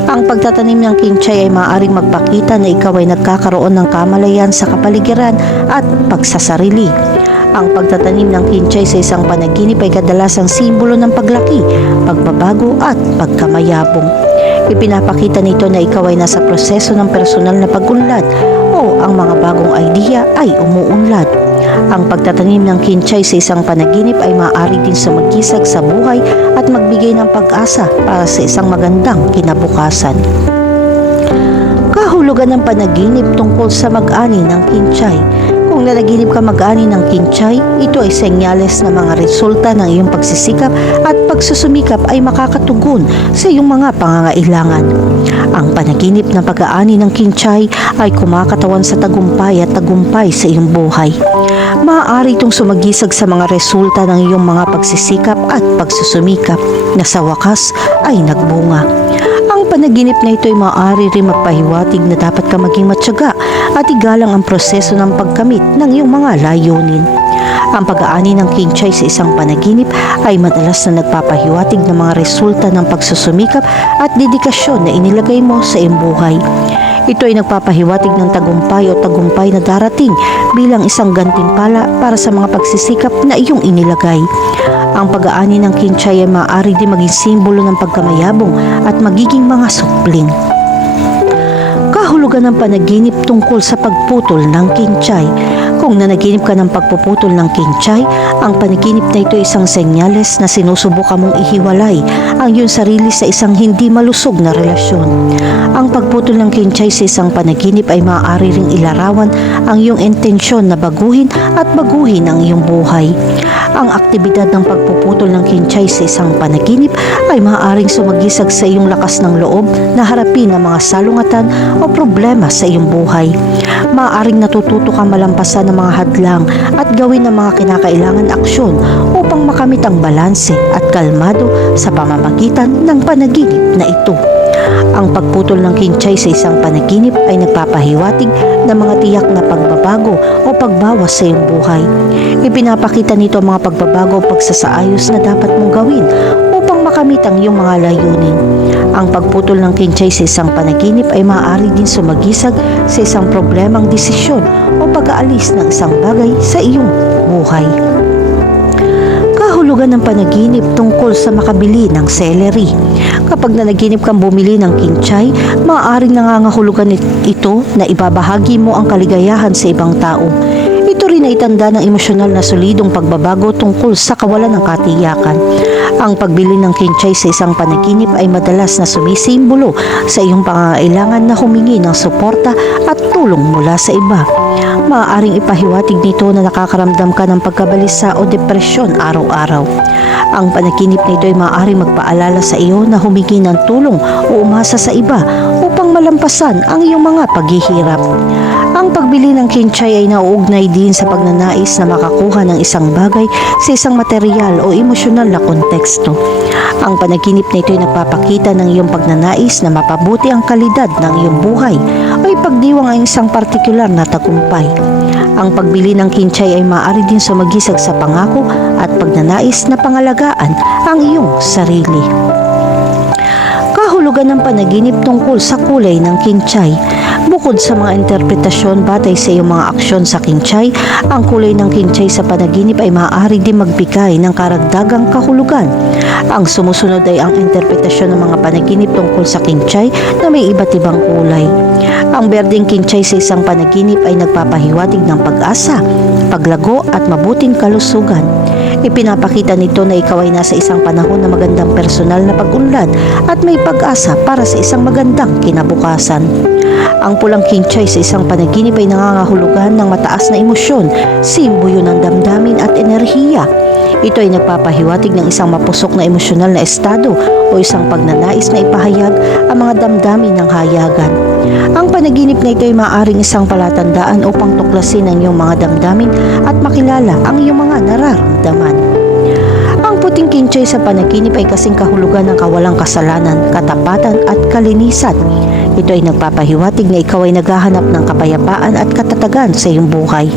Ang pagtatanim ng kinchay ay maaaring magpakita na ikaw ay nagkakaroon ng kamalayan sa kapaligiran at pagsasarili. Ang pagtatanim ng kinchay sa isang panaginip ay kadalasang simbolo ng paglaki, pagbabago at pagkamayabong. Ipinapakita nito na ikaw ay nasa proseso ng personal na pag-unlad o ang mga bagong idea ay umuunlad. Ang pagtatanim ng kinchay sa isang panaginip ay maaari din sumagisag sa buhay at magbigay ng pag-asa para sa isang magandang kinabukasan. Kahulugan ng panaginip tungkol sa mag-ani ng kinchay. Kung nanaginip ka mag-ani ng kinchay, ito ay senyales na mga resulta ng iyong pagsisikap at pagsusumikap ay makakatugon sa iyong mga pangangailangan. Ang panaginip na pag-aani ng kinchay ay kumakatawan sa tagumpay at tagumpay sa iyong buhay. Maaari itong sumagisag sa mga resulta ng iyong mga pagsisikap at pagsusumikap na sa wakas ay nagbunga. Ang panaginip na ito ay maaari rin magpahiwatig na dapat ka maging matyaga at igalang ang proseso ng pagkamit ng iyong mga layunin. Ang pag-aani ng kinchay sa isang panaginip ay madalas na nagpapahiwatig ng mga resulta ng pagsusumikap at dedikasyon na inilagay mo sa iyong buhay. Ito ay nagpapahiwatig ng tagumpay o tagumpay na darating bilang isang gantimpala para sa mga pagsisikap na iyong inilagay. Ang pag-aani ng kinchay ay maaari din maging simbolo ng pagkamayabong at magiging mga supling. Kahulugan ng panaginip tungkol sa pagputol ng kinchay. Kung nanaginip ka ng pagpuputol ng kinchay, ang panaginip na ito ay isang senyales na sinusubukan mong ihiwalay ang iyong sarili sa isang hindi malusog na relasyon. Ang pagputol ng kinchay sa isang panaginip ay maaari ring ilarawan ang iyong intensyon na baguhin at baguhin ang iyong buhay. Ang aktibidad ng pagpuputol ng kinchay sa isang panaginip ay maaaring sumagisag sa iyong lakas ng loob na harapin ang mga salungatan o problema sa iyong buhay. Maaaring natututo kang malampasan ng mga hadlang at gawin ang mga kinakailangan aksyon upang makamit ang balanse at kalmado sa pamamagitan ng panaginip na ito. Ang pagputol ng kinchay sa isang panaginip ay nagpapahiwatig ng mga tiyak na pagbabago o pagbawas sa iyong buhay. Ipinapakita nito ang mga pagbabago o pagsasaayos na dapat mong gawin upang makamit ang iyong mga layunin. Ang pagputol ng kinchay sa isang panaginip ay maaari din sumagisag sa isang problemang desisyon o pag-aalis ng isang bagay sa iyong buhay. Kahulugan ng panaginip tungkol sa makabili ng celery. Kapag nanaginip kang bumili ng kinchay, maaaring nangangahulugan ito na ibabahagi mo ang kaligayahan sa ibang tao. Ito rin ay tanda ng emosyonal na solidong pagbabago tungkol sa kawalan ng katiyakan. Ang pagbili ng kinchay sa isang panaginip ay madalas na sumisimbolo sa iyong pangangailangan na humingi ng suporta at tulong mula sa iba. Maaaring ipahiwatig nito na nakakaramdam ka ng pagkabalisa o depresyon araw-araw. Ang panaginip nito ay maaaring magpaalala sa iyo na humingi ng tulong o umasa sa iba upang malampasan ang iyong mga paghihirap. Ang pagbili ng kinchay ay nauugnay din sa pagnanais na makakuha ng isang bagay sa isang material o emosyonal na konteksto. Ang panaginip na ito ay nagpapakita ng iyong pagnanais na mapabuti ang kalidad ng iyong buhay o ipagdiwang ang isang partikular na tagumpay. Ang pagbili ng kinchay ay maaari din sumagisag sa pangako at pagnanais na pangalagaan ang iyong sarili. Kahulugan ng panaginip tungkol sa kulay ng kinchay. Bukod sa mga interpretasyon batay sa iyong mga aksyon sa kinchay, ang kulay ng kinchay sa panaginip ay maaari din magbigay ng karagdagang kahulugan. Ang sumusunod ay ang interpretasyon ng mga panaginip tungkol sa kinchay na may iba't ibang kulay. Ang berdeng kinchay sa isang panaginip ay nagpapahiwatig ng pag-asa, paglago at mabuting kalusugan. Ipinapakita nito na ikaw ay nasa isang panahon na magandang personal na pag-unlad at may pag-asa para sa isang magandang kinabukasan. Ang pulang kinchay sa isang panaginip ay nangangahulugan ng mataas na emosyon, simbuyo ng damdamin at enerhiya. Ito ay nagpapahiwatig ng isang mapusok na emosyonal na estado o isang pagnanais na ipahayag ang mga damdamin ng hayagan. Ang panaginip na ito ay maaaring isang palatandaan upang tuklasin ang iyong mga damdamin at makilala ang iyong mga nararamdaman. Ang puting kinchay sa panaginip ay kasing kahulugan ng kawalang kasalanan, katapatan at kalinisan. Ito ay nagpapahiwatig na ikaw ay naghahanap ng kapayapaan at katatagan sa iyong buhay.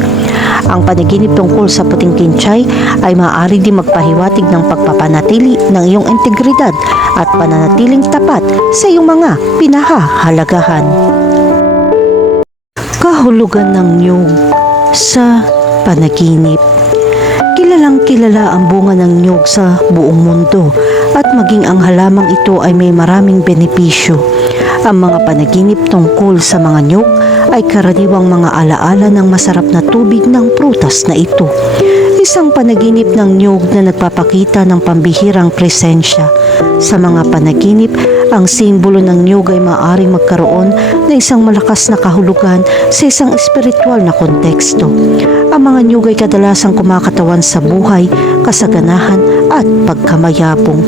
Ang panaginip tungkol sa puting kinchay ay maaari din magpahiwatig ng pagpapanatili ng iyong integridad at pananatiling tapat sa iyong mga pinahahalagahan. Kahulugan ng niyog sa panaginip. Kilalang kilala ang bunga ng niyog sa buong mundo at maging ang halamang ito ay may maraming benepisyo. Ang mga panaginip tungkol sa mga niyog ay karaniwang mga alaala ng masarap na tubig ng prutas na ito. Isang panaginip ng niyog na nagpapakita ng pambihirang presensya. Sa mga panaginip, ang simbolo ng niyog ay maaaring magkaroon ng isang malakas na kahulugan sa isang espiritual na konteksto. Ang mga niyog ay kadalasang kumakatawan sa buhay, kasaganahan at pagkamayabong.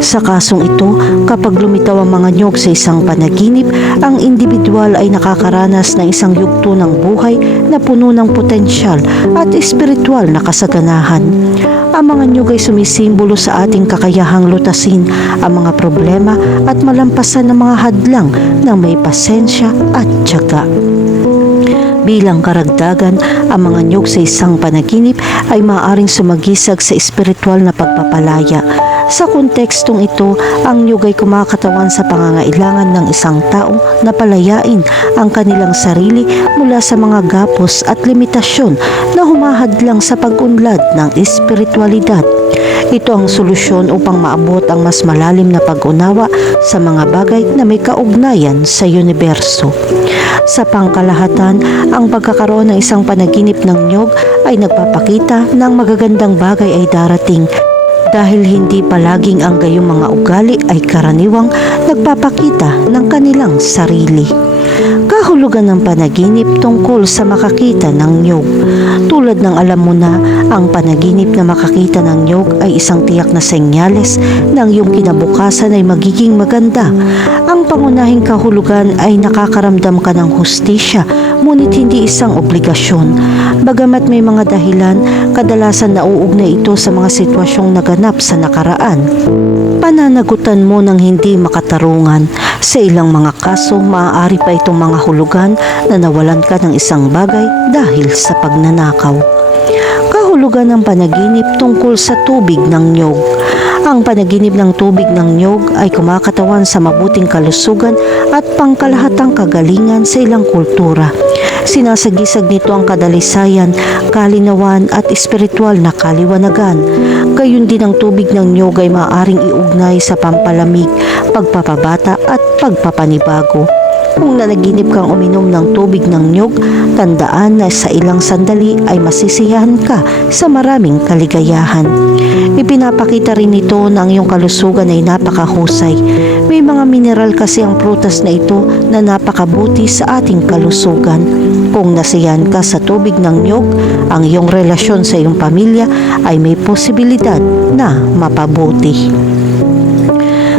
Sa kasong ito, kapag lumitaw ang mga niyog sa isang panaginip, ang individual ay nakakaranas ng isang yugto ng buhay na puno ng potensyal at espiritual na kasaganahan. Ang mga niyog ay sumisimbolo sa ating kakayahang lutasin ang mga problema at malampasan ng mga hadlang ng may pasensya at tiyaga. Bilang karagdagan, ang mga niyog sa isang panaginip ay maaaring sumagisag sa espiritual na pagpapalaya. Sa kontekstong ito, ang niyog ay kumakatawan sa pangangailangan ng isang tao na palayain ang kanilang sarili mula sa mga gapos at limitasyon na humahadlang sa pag-unlad ng espiritualidad. Ito ang solusyon upang maabot ang mas malalim na pag-unawa sa mga bagay na may kaugnayan sa universo. Sa pangkalahatan, ang pagkakaroon ng isang panaginip ng niyog ay nagpapakita ng magagandang bagay ay darating dahil hindi palaging ang gayong mga ugali ay karaniwang nagpapakita ng kanilang sarili. Kahulugan ng panaginip tungkol sa makakita ng niyog. Tulad ng alam mo na, ang panaginip na makakita ng niyog ay isang tiyak na senyales ng iyong kinabukasan ay magiging maganda. Ang pangunahing kahulugan ay nakakaramdam ka ng hustisya, ngunit hindi isang obligasyon. Bagamat may mga dahilan, kadalasan nauugnay ito sa mga sitwasyong naganap sa nakaraan. Pananagutan mo ng hindi makatarungan. Sa ilang mga kaso, maaari pa itong mga hulugan na nawalan ka ng isang bagay dahil sa pagnanakaw. Kahulugan ng panaginip tungkol sa tubig ng niyog. Ang panaginip ng tubig ng niyog ay kumakatawan sa mabuting kalusugan at pangkalahatang kagalingan sa ilang kultura. Sinasagisag nito ang kadalisayan, kalinawan at espiritual na kaliwanagan. Gayon din ang tubig ng niyog ay maaaring iugnay sa pampalamig, pagpapabata at pagpapanibago. Kung nanaginip kang uminom ng tubig ng niyog, tandaan na sa ilang sandali ay masisiyahan ka sa maraming kaligayahan. Ipinapakita rin ito na ang iyong kalusugan ay napakahusay. May mga mineral kasi ang prutas na ito na napakabuti sa ating kalusugan. Kung nasiyahan ka sa tubig ng niyog, ang iyong relasyon sa iyong pamilya ay may posibilidad na mapabuti.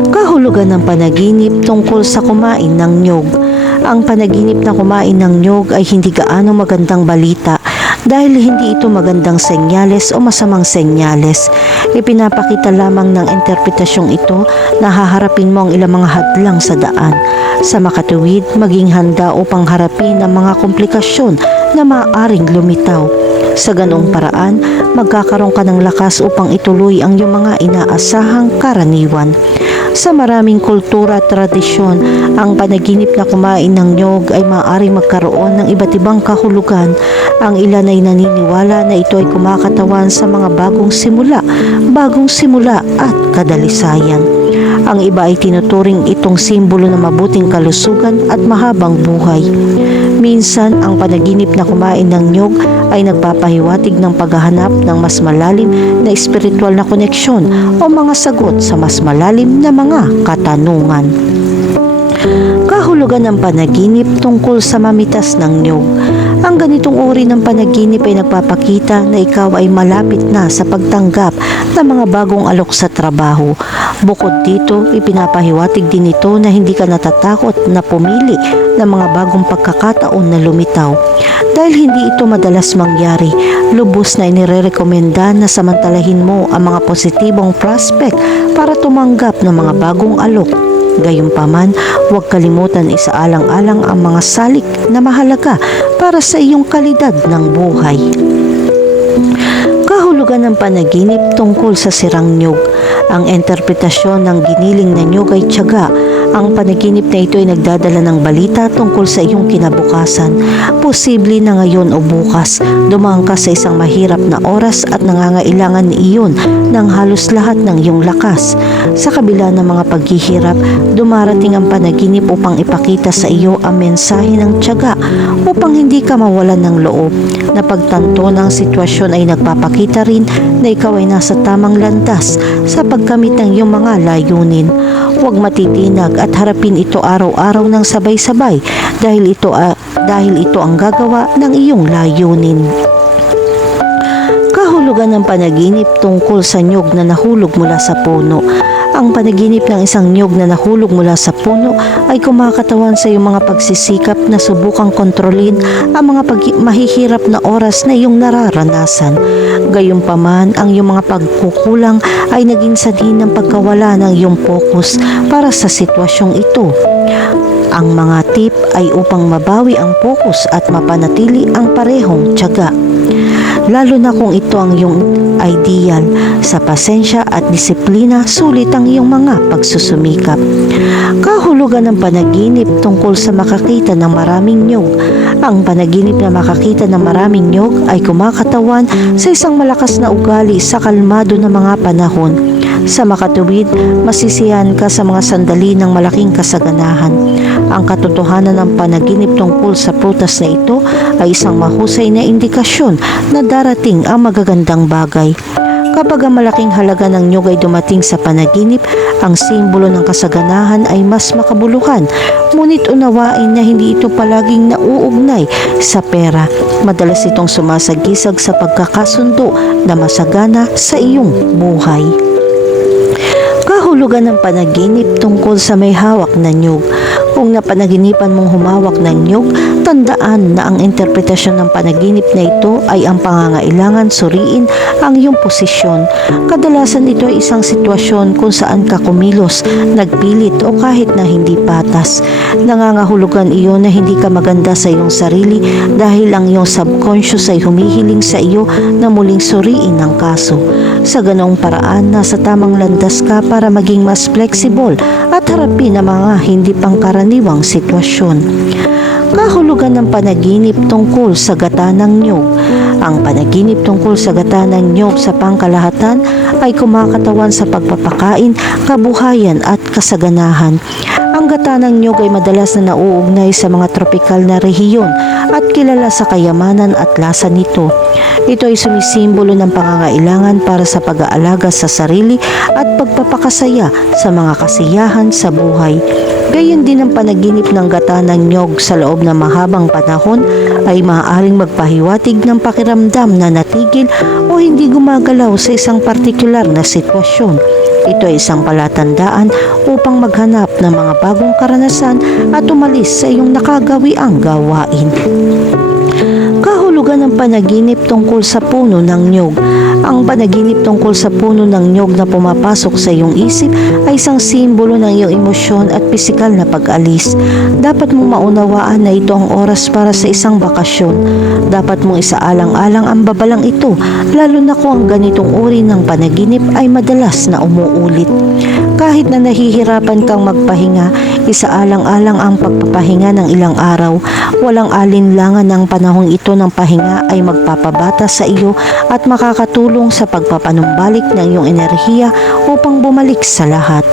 Kahulugan ng panaginip tungkol sa kumain ng niyog. Ang panaginip na kumain ng niyog ay hindi gaano magandang balita dahil hindi ito magandang senyales o masamang senyales. Ipinapakita lamang ng interpretasyong ito na haharapin mo ang ilang mga hadlang sa daan. Sa makatuwid, maging handa upang harapin ang mga komplikasyon na maaaring lumitaw. Sa ganong paraan, magkakaroon ka ng lakas upang ituloy ang iyong mga inaasahang karaniwan. Sa maraming kultura at tradisyon, ang panaginip na kumain ng niyog ay maaaring magkaroon ng iba't ibang kahulugan. Ang ilan ay naniniwala na ito ay kumakatawan sa mga bagong simula at kadalisayan. Ang iba ay tinuturing itong simbolo ng mabuting kalusugan at mahabang buhay. Minsan, ang panaginip na kumain ng niyog ay nagpapahiwatig ng paghahanap ng mas malalim na espiritual na koneksyon o mga sagot sa mas malalim na mga katanungan. Kahulugan ng panaginip tungkol sa mamitas ng niyog. Ang ganitong uri ng panaginip ay nagpapakita na ikaw ay malapit na sa pagtanggap ng mga bagong alok sa trabaho. Bukod dito, ipinapahiwatig din ito na hindi ka natatakot na pumili ng mga bagong pagkakataon na lumitaw. Dahil hindi ito madalas mangyari, lubos na inirekomenda na samantalahin mo ang mga positibong prospect para tumanggap ng mga bagong alok. Gayunpaman, huwag kalimutan isaalang-alang ang mga salik na mahalaga para sa iyong kalidad ng buhay. Kahulugan ng panaginip tungkol sa sirang niyog. Ang interpretasyon ng giniling na niyog ay tiyaga. Ang panaginip na ito ay nagdadala ng balita tungkol sa iyong kinabukasan. Posible na ngayon o bukas, dumaan ka sa isang mahirap na oras at nangangailangan iyon ng halos lahat ng iyong lakas. Sa kabila ng mga paghihirap, dumarating ang panaginip upang ipakita sa iyo ang mensahe ng tiyaga upang hindi ka mawalan ng loob. Na pagtanto ng sitwasyon ay nagpapakita rin na ikaw ay nasa tamang landas sa pagkamit ng iyong mga layunin. Huwag matitinag at harapin ito araw-araw ng sabay-sabay dahil ito ang gagawa ng iyong layunin. Kahulugan ng panaginip tungkol sa niyog na nahulog mula sa puno. Ang panaginip ng isang niyog na nahulog mula sa puno ay kumakatawan sa iyong mga pagsisikap na subukang kontrolin ang mga mahihirap na oras na iyong nararanasan. Gayunpaman, ang iyong mga pagkukulang ay naging sanhi ng pagkawala ng iyong focus para sa sitwasyong ito. Ang mga tip ay upang mabawi ang focus at mapanatili ang parehong tiyaga. Lalo na kung ito ang iyong ideal, sa pasensya at disiplina sulit ang iyong mga pagsusumikap. Kahulugan ng panaginip tungkol sa makakita ng maraming niyog. Ang panaginip na makakita ng maraming niyog ay kumakatawan sa isang malakas na ugali sa kalmado na mga panahon. Sa makatuwid, masisiyahan ka sa mga sandali ng malaking kasaganahan. Ang katotohanan ng panaginip tungkol sa prutas na ito ay isang mahusay na indikasyon na darating ang magagandang bagay. Kapag ang malaking halaga ng niyog ay dumating sa panaginip, ang simbolo ng kasaganahan ay mas makabuluhan. Ngunit unawain na hindi ito palaging nauugnay sa pera. Madalas itong sumasagisag sa pagkakasundo na masagana sa iyong buhay. Kahulugan ng panaginip tungkol sa may hawak na niyog. Kung napanaginipan mong humawak ng niyog, tandaan na ang interpretasyon ng panaginip na ito ay ang pangangailangan suriin ang iyong posisyon. Kadalasan ito ay isang sitwasyon kung saan ka kumilos, nagpilit o kahit na hindi patas. Nangangahulugan iyon na hindi ka maganda sa iyong sarili dahil ang iyong subconscious ay humihiling sa iyo na muling suriin ang kaso. Sa ganong paraan, nasa tamang landas ka para maging mas flexible at harapin ang mga hindi pangkaraniwang sitwasyon. Kahulugan ng panaginip tungkol sa gata ng niyog. Ang panaginip tungkol sa gata ng niyog sa pangkalahatan ay kumakatawan sa pagpapakain, kabuhayan at kasaganahan. Ang gata ng niyog ay madalas na nauugnay sa mga tropikal na rehiyon at kilala sa kayamanan at lasa nito. Ito ay sumisimbolo ng pangangailangan para sa pag-aalaga sa sarili at pagpapakasaya sa mga kasiyahan sa buhay. Gayon din ang panaginip ng gata ng niyog sa loob ng mahabang panahon ay maaaring magpahiwatig ng pakiramdam na natigil o hindi gumagalaw sa isang partikular na sitwasyon. Ito ay isang palatandaan upang maghanap ng mga bagong karanasan at umalis sa iyong nakagawiang gawain. Kahulugan ng panaginip tungkol sa puno ng niyog. Ang panaginip tungkol sa puno ng niyog na pumapasok sa iyong isip ay isang simbolo ng iyong emosyon at pisikal na pag-alis. Dapat mong maunawaan na ito ang oras para sa isang bakasyon. Dapat mong isaalang-alang ang babalang ito, lalo na kung ang ganitong uri ng panaginip ay madalas na umuulit. Kahit na nahihirapan kang magpahinga, isaalang-alang ang pagpapahinga ng ilang araw. Walang alinlangan ng panahong ito ng pahinga ay magpapabata sa iyo at makakatulong sa pagpapanumbalik ng iyong enerhiya upang bumalik sa lahat.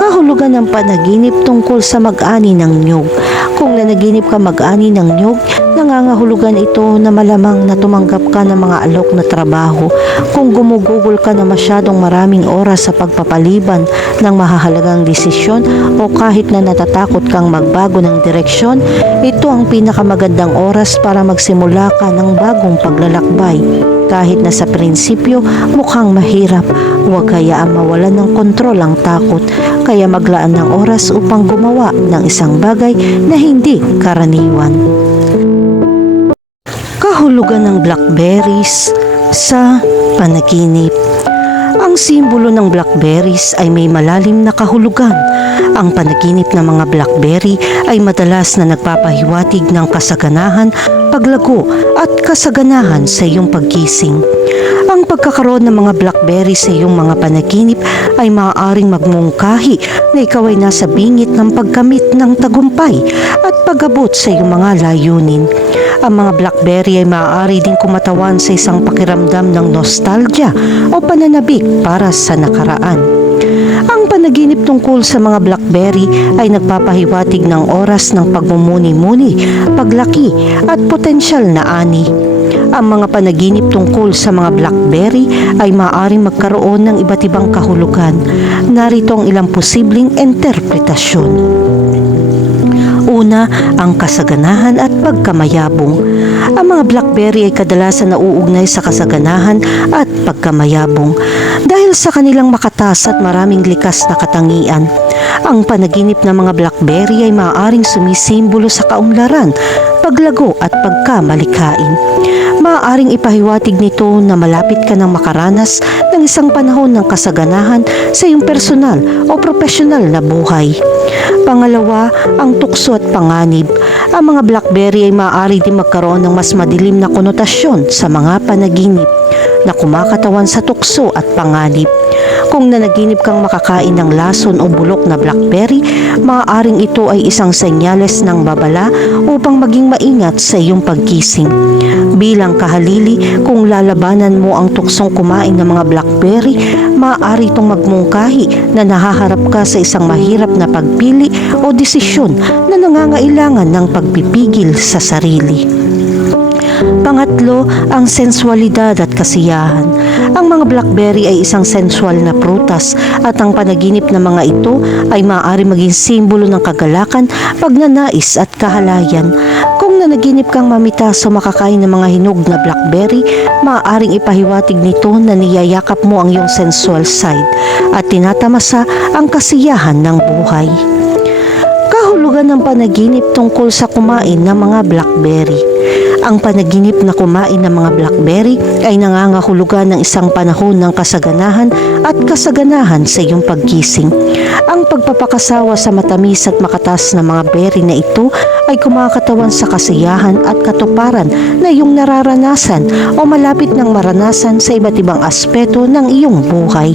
Kahulugan ng panaginip tungkol sa mag-ani ng niyog. Kung nanaginip ka mag-ani ng niyog, nangangahulugan ito na malamang na tumanggap ka ng mga alok na trabaho. Kung gumugugol ka na masyadong maraming oras sa pagpapaliban ng mahahalagang desisyon o kahit na natatakot kang magbago ng direksyon, ito ang pinakamagandang oras para magsimula ka ng bagong paglalakbay. Kahit na sa prinsipyo mukhang mahirap, huwag hayaang mawalan ng kontrol ang takot, kaya maglaan ng oras upang gumawa ng isang bagay na hindi karaniwan. Kahulugan ng blackberries sa panaginip. Ang simbolo ng blackberries ay may malalim na kahulugan. Ang panaginip ng mga blackberry ay madalas na nagpapahiwatig ng kasaganahan, paglago at kasaganahan sa iyong paggising. Ang pagkakaroon ng mga blackberry sa iyong mga panaginip ay maaaring magmungkahi na ikaw ay nasa bingit ng pagkamit ng tagumpay at pag-abot sa iyong mga layunin. Ang mga blackberry ay maaari din kumatawan sa isang pakiramdam ng nostalgia o pananabik para sa nakaraan. Ang panaginip tungkol sa mga blackberry ay nagpapahiwatig ng oras ng pagmumuni-muni, paglaki at potensyal na ani. Ang mga panaginip tungkol sa mga blackberry ay maaaring magkaroon ng iba't ibang kahulugan. Narito ang ilang posibleng interpretasyon. Una, ang kasaganahan at pagkamayabong. Ang mga blackberry ay kadalasan nauugnay sa kasaganahan at pagkamayabong dahil sa kanilang makatas at maraming likas na katangian. Ang panaginip ng mga blackberry ay maaaring sumisimbolo sa kaunlaran, paglago at pagkamalikhain. Maaaring ipahiwatig nito na malapit ka nang makaranas ng isang panahon ng kasaganahan sa iyong personal o profesional na buhay. Pangalawa, ang tukso at panganib. Ang mga blackberry ay maaari din magkaroon ng mas madilim na konotasyon sa mga panaginip na kumakatawan sa tukso at panganib. Kung nanaginip kang makakain ng lason o bulok na blackberry, maaaring ito ay isang senyales ng babala upang maging maingat sa iyong paggising. Bilang kahalili, kung lalabanan mo ang tuksong kumain ng mga blackberry, maaari itong magmungkahi na nahaharap ka sa isang mahirap na pagpili o desisyon na nangangailangan ng pagpipigil sa sarili. Pangatlo, ang sensualidad at kasiyahan. Ang mga blackberry ay isang sensual na prutas at ang panaginip ng mga ito ay maaari maging simbolo ng kagalakan, pagnanais at kahalayan. Kung nanaginip kang mamitas o makakain ng mga hinog na blackberry, maaaring ipahiwatig nito na niyayakap mo ang iyong sensual side at tinatamasa ang kasiyahan ng buhay. Kahulugan ng panaginip tungkol sa kumain ng mga blackberry. Ang panaginip na kumain ng mga blackberry ay nangangahulugan ng isang panahon ng kasaganahan at kasaganahan sa iyong paggising. Ang pagpapakasawa sa matamis at makatas na mga berry na ito ay kumakatawan sa kasiyahan at katuparan na iyong nararanasan o malapit ng maranasan sa iba't ibang aspeto ng iyong buhay.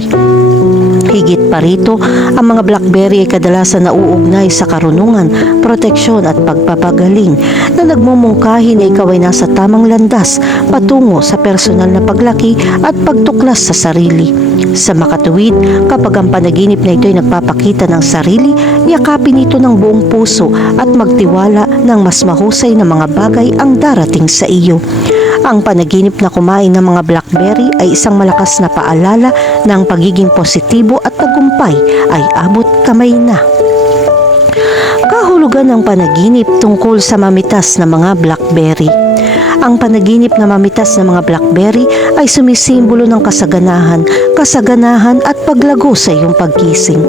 Higit pa rito, ang mga blackberry ay kadalasan nauugnay sa karunungan, proteksyon at pagpapagaling na nagmumungkahi na ikaw ay nasa tamang landas patungo sa personal na paglaki at pagtuklas sa sarili. Sa makatuwid, kapag ang panaginip na ito ay nagpapakita ng sarili, yakapin ito ng buong puso at magtiwala ng mas mahusay na mga bagay ang darating sa iyo. Ang panaginip na kumain ng mga blackberry ay isang malakas na paalala ng pagiging positibo at tagumpay ay abot kamay na. Kahulugan ng panaginip tungkol sa mamitas na mga blackberry. Ang panaginip na mamitas na mga blackberry ay sumisimbolo ng kasaganahan at paglago sa iyong paggising.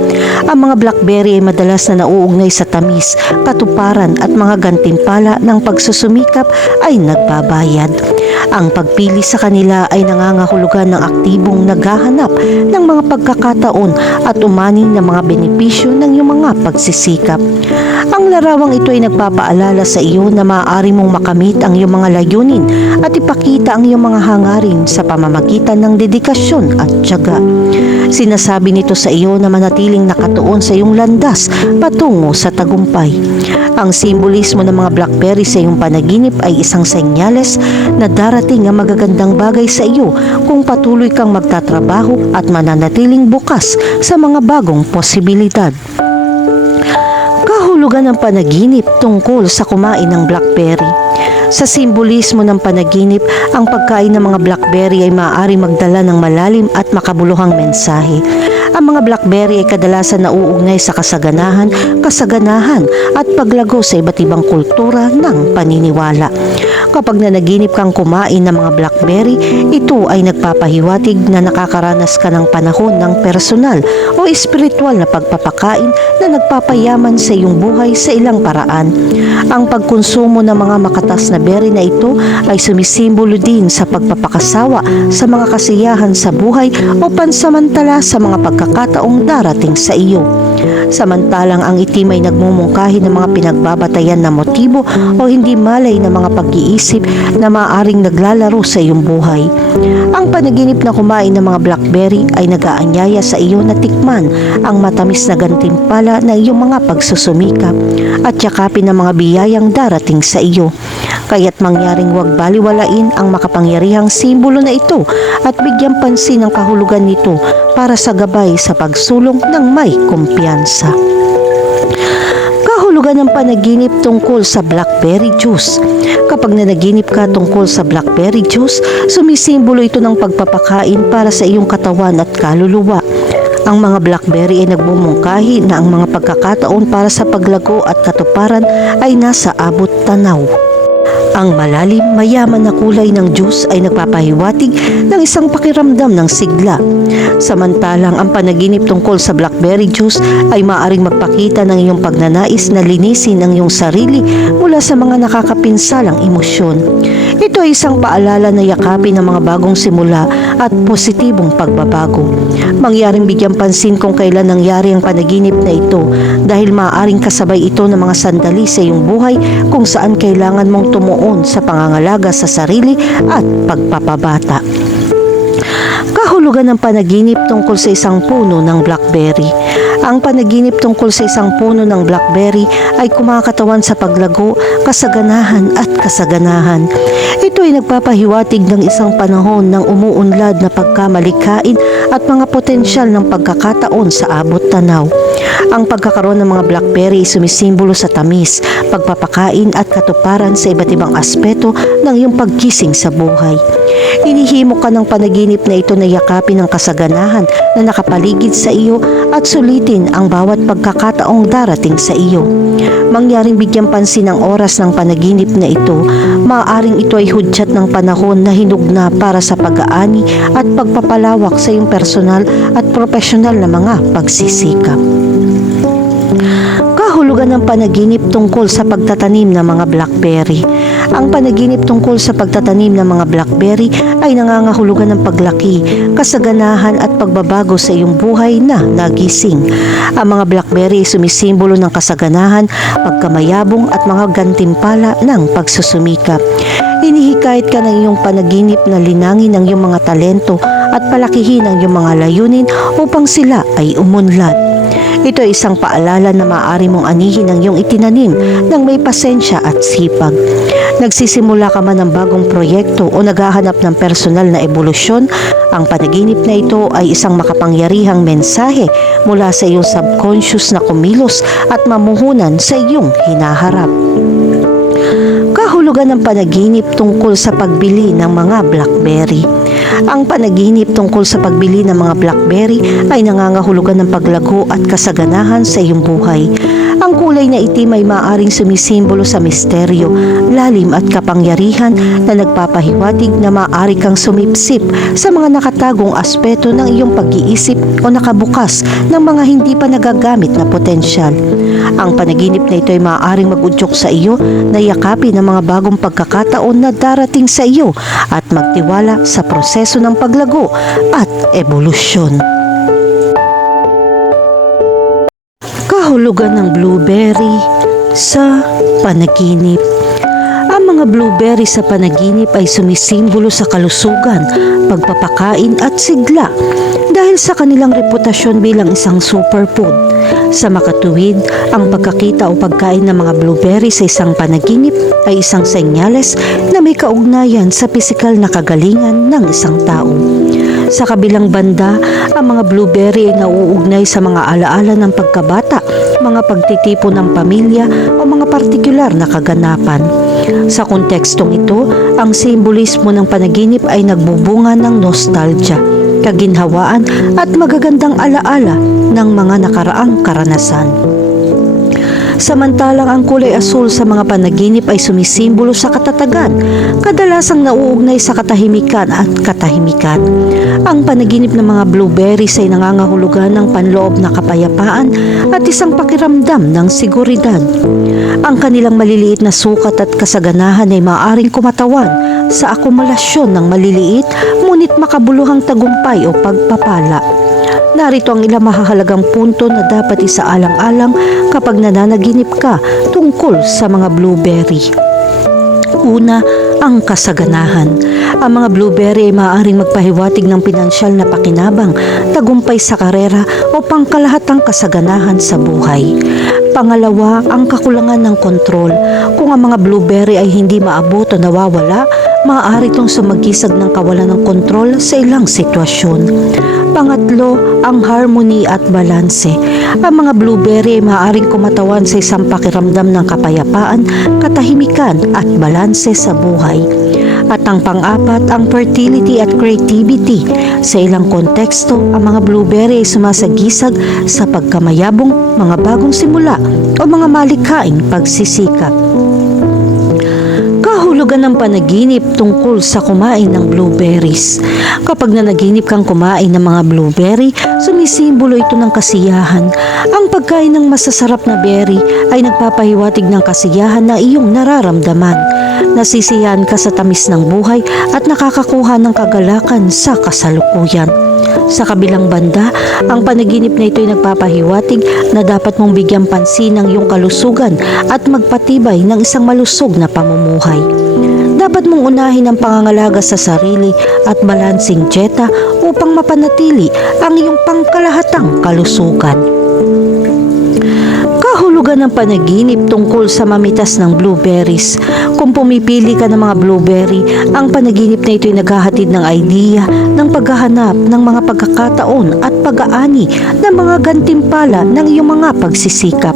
Ang mga blackberry ay madalas na nauugnay sa tamis, katuparan at mga gantimpala ng pagsusumikap ay nagbabayad. Ang pagpili sa kanila ay nangangahulugan ng aktibong naghahanap ng mga pagkakataon at umaning ng mga benepisyo ng iyong mga pagsisikap. Ang larawang ito ay nagpapaalala sa iyo na maaari mong makamit ang iyong mga layunin at ipakita ang iyong mga hangarin sa pamamagitan ng dedikasyon at tiyaga. Sinasabi nito sa iyo na manatiling nakatuon sa iyong landas patungo sa tagumpay. Ang simbolismo ng mga blackberry sa iyong panaginip ay isang senyales na darating ang magagandang bagay sa iyo kung patuloy kang magtatrabaho at mananatiling bukas sa mga bagong posibilidad. Kahulugan ng panaginip tungkol sa kumain ng blackberry. Sa simbolismo ng panaginip, ang pagkain ng mga blackberry ay maaari magdala ng malalim at makabuluhang mensahe. Ang mga blackberry ay kadalasan nauugnay sa kasaganahan at paglago sa iba't ibang kultura ng paniniwala. Kapag nanaginip kang kumain ng mga blackberry, ito ay nagpapahiwatig na nakakaranas ka ng panahon ng personal o espiritual na pagpapakain na nagpapayaman sa iyong buhay sa ilang paraan. Ang pagkonsumo ng mga makatas na berry na ito ay sumisimbolo din sa pagpapakasawa sa mga kasiyahan sa buhay o pansamantala sa mga pagkakataong darating sa iyo. Samantalang ang itim ay nagmumungkahi ng mga pinagbabatayan na motibo o hindi malay na mga pag-iisip na maaaring naglalaro sa iyong buhay. Ang panaginip na kumain ng mga blackberry ay nag-aanyaya sa iyo na tikman ang matamis na gantimpala ng iyong mga pagsusumikap at yakapin ng mga biyayang darating sa iyo. Kaya't mangyaring huwag baliwalain ang makapangyarihang simbolo na ito at bigyan pansin ang kahulugan nito para sa gabay sa pagsulong ng may kumpiyansa. Kahulugan ng panaginip tungkol sa blackberry juice. Kapag nanaginip ka tungkol sa blackberry juice, sumisimbolo ito ng pagpapakain para sa iyong katawan at kaluluwa. Ang mga blackberry ay nagbumungkahi na ang mga pagkakataon para sa paglago at katuparan ay nasa abot tanaw. Ang malalim, mayaman na kulay ng juice ay nagpapahiwatig ng isang pakiramdam ng sigla. Samantalang ang panaginip tungkol sa blackberry juice ay maaaring magpakita ng iyong pagnanais na linisin ang iyong sarili mula sa mga nakakapinsalang emosyon. Ito ay isang paalala na yakapin ang mga bagong simula at positibong pagbabago. Mangyaring bigyan pansin kung kailan nangyari ang panaginip na ito dahil maaaring kasabay ito ng mga sandali sa iyong buhay kung saan kailangan mong tumuon sa pangangalaga sa sarili at pagpapabata. Kahulugan ng panaginip tungkol sa isang puno ng blackberry. Ang panaginip tungkol sa isang puno ng blackberry ay kumakatawan sa paglago, kasaganahan at kasaganahan. Ito ay nagpapahiwatig ng isang panahon ng umuunlad na pagkamalikain at mga potensyal ng pagkakataon sa abot tanaw. Ang pagkakaroon ng mga blackberry ay sumisimbolo sa tamis, pagpapakain at katuparan sa iba't ibang aspeto ng iyong pagkising sa buhay. Inihimo ka ng panaginip na ito na yakapin ang kasaganahan na nakapaligid sa iyo at sulitin ang bawat pagkakataong darating sa iyo. Mangyaring bigyan pansin ang oras ng panaginip na ito, maaaring ito ay hudyat ng panahon na hinugna para sa pag-aani at pagpapalawak sa iyong personal at profesional na mga pagsisikap. Kahulugan ng panaginip tungkol sa pagtatanim ng mga blackberry. Ang panaginip tungkol sa pagtatanim ng mga blackberry ay nangangahulugan ng paglaki, kasaganahan at pagbabago sa iyong buhay na nagising. Ang mga blackberry ay sumisimbolo ng kasaganahan, pagkamayabong at mga gantimpala ng pagsusumikap. Hinihikayat ka ng iyong panaginip na linangin ang iyong mga talento at palakihin ang iyong mga layunin upang sila ay umunlad. Ito ay isang paalala na maaari mong anihin ang iyong itinanim ng may pasensya at sipag. Nagsisimula ka man ng bagong proyekto o naghahanap ng personal na ebolusyon, ang panaginip na ito ay isang makapangyarihang mensahe mula sa iyong subconscious na kumilos at mamuhunan sa iyong hinaharap. Kahulugan ng panaginip tungkol sa pagbili ng mga blackberry. Ang panaginip tungkol sa pagbili ng mga blackberry ay nangangahulugan ng paglago at kasaganahan sa iyong buhay. Ang kulay na itim ay maaaring sumisimbolo sa misteryo, lalim at kapangyarihan na nagpapahiwatig na maaari kang sumipsip sa mga nakatagong aspeto ng iyong pag-iisip o nakabukas ng mga hindi pa nagagamit na potensyal. Ang panaginip na ito ay maaaring mag-udyok sa iyo na yakapin ang mga bagong pagkakataon na darating sa iyo at magtiwala sa proseso ng paglago at ebolusyon. Kahulugan ng blueberry sa panaginip. Ang mga blueberry sa panaginip ay sumisimbolo sa kalusugan, pagpapakain at sigla dahil sa kanilang reputasyon bilang isang superfood. Sa makatuwid, ang pagkakita o pagkain ng mga blueberry sa isang panaginip ay isang senyales na may kaugnayan sa pisikal na kagalingan ng isang tao. Sa kabilang banda, ang mga blueberry ay nauugnay sa mga alaala ng pagkabata, mga pagtitipon ng pamilya o mga partikular na kaganapan. Sa kontekstong ito, ang simbolismo ng panaginip ay nagbubunga ng nostalgia, kaginhawaan at magagandang alaala ng mga nakaraang karanasan. Samantalang ang kulay asul sa mga panaginip ay sumisimbolo sa katatagan, kadalasang nauugnay sa katahimikan at katahimikan. Ang panaginip ng mga blueberries ay nangangahulugan ng panloob na kapayapaan at isang pakiramdam ng seguridad. Ang kanilang maliliit na sukat at kasaganahan ay maaaring kumatawan sa akumulasyon ng maliliit ngunit makabuluhang tagumpay o pagpapala. Narito ang ilang mahahalagang punto na dapat isaalang-alang kapag nananaginip ka tungkol sa mga blueberry. Una, ang kasaganahan. Ang mga blueberry ay maaaring magpahiwatig ng pinansyal na pakinabang, tagumpay sa karera o pangkalahatang kasaganahan sa buhay. Pangalawa, ang kakulangan ng kontrol. Kung ang mga blueberry ay hindi maabot o nawawala, maaari itong sumagisag ng kawalan ng kontrol sa ilang sitwasyon. Pangatlo, ang harmony at balanse. Ang mga blueberry ay maaaring kumatawan sa isang pakiramdam ng kapayapaan, katahimikan at balanse sa buhay. At ang pang-apat, ang fertility at creativity. Sa ilang konteksto, ang mga blueberry ay sumasagisag sa pagkamayabong, mga bagong simula o mga malikhaing pagsisikap. Kahulugan ng panaginip tungkol sa kumain ng blueberries. Kapag nanaginip kang kumain ng mga blueberry, sumisimbolo ito ng kasiyahan. Ang pagkain ng masasarap na berry ay nagpapahiwatig ng kasiyahan na iyong nararamdaman. Nasisiyahan ka sa tamis ng buhay at nakakakuha ng kagalakan sa kasalukuyan. Sa kabilang banda, ang panaginip na ito ay nagpapahiwatig na dapat mong bigyang pansin ang iyong kalusugan at magpatibay ng isang malusog na pamumuhay. Dapat mong unahin ang pangangalaga sa sarili at balansing dieta upang mapanatili ang iyong pangkalahatang kalusugan. Kahulugan ng panaginip tungkol sa mamitas ng blueberries. Kung pumipili ka ng mga blueberry, ang panaginip na ito ay naghahatid ng idea ng paghahanap ng mga pagkakataon at pag-aani ng mga gantimpala ng iyong mga pagsisikap.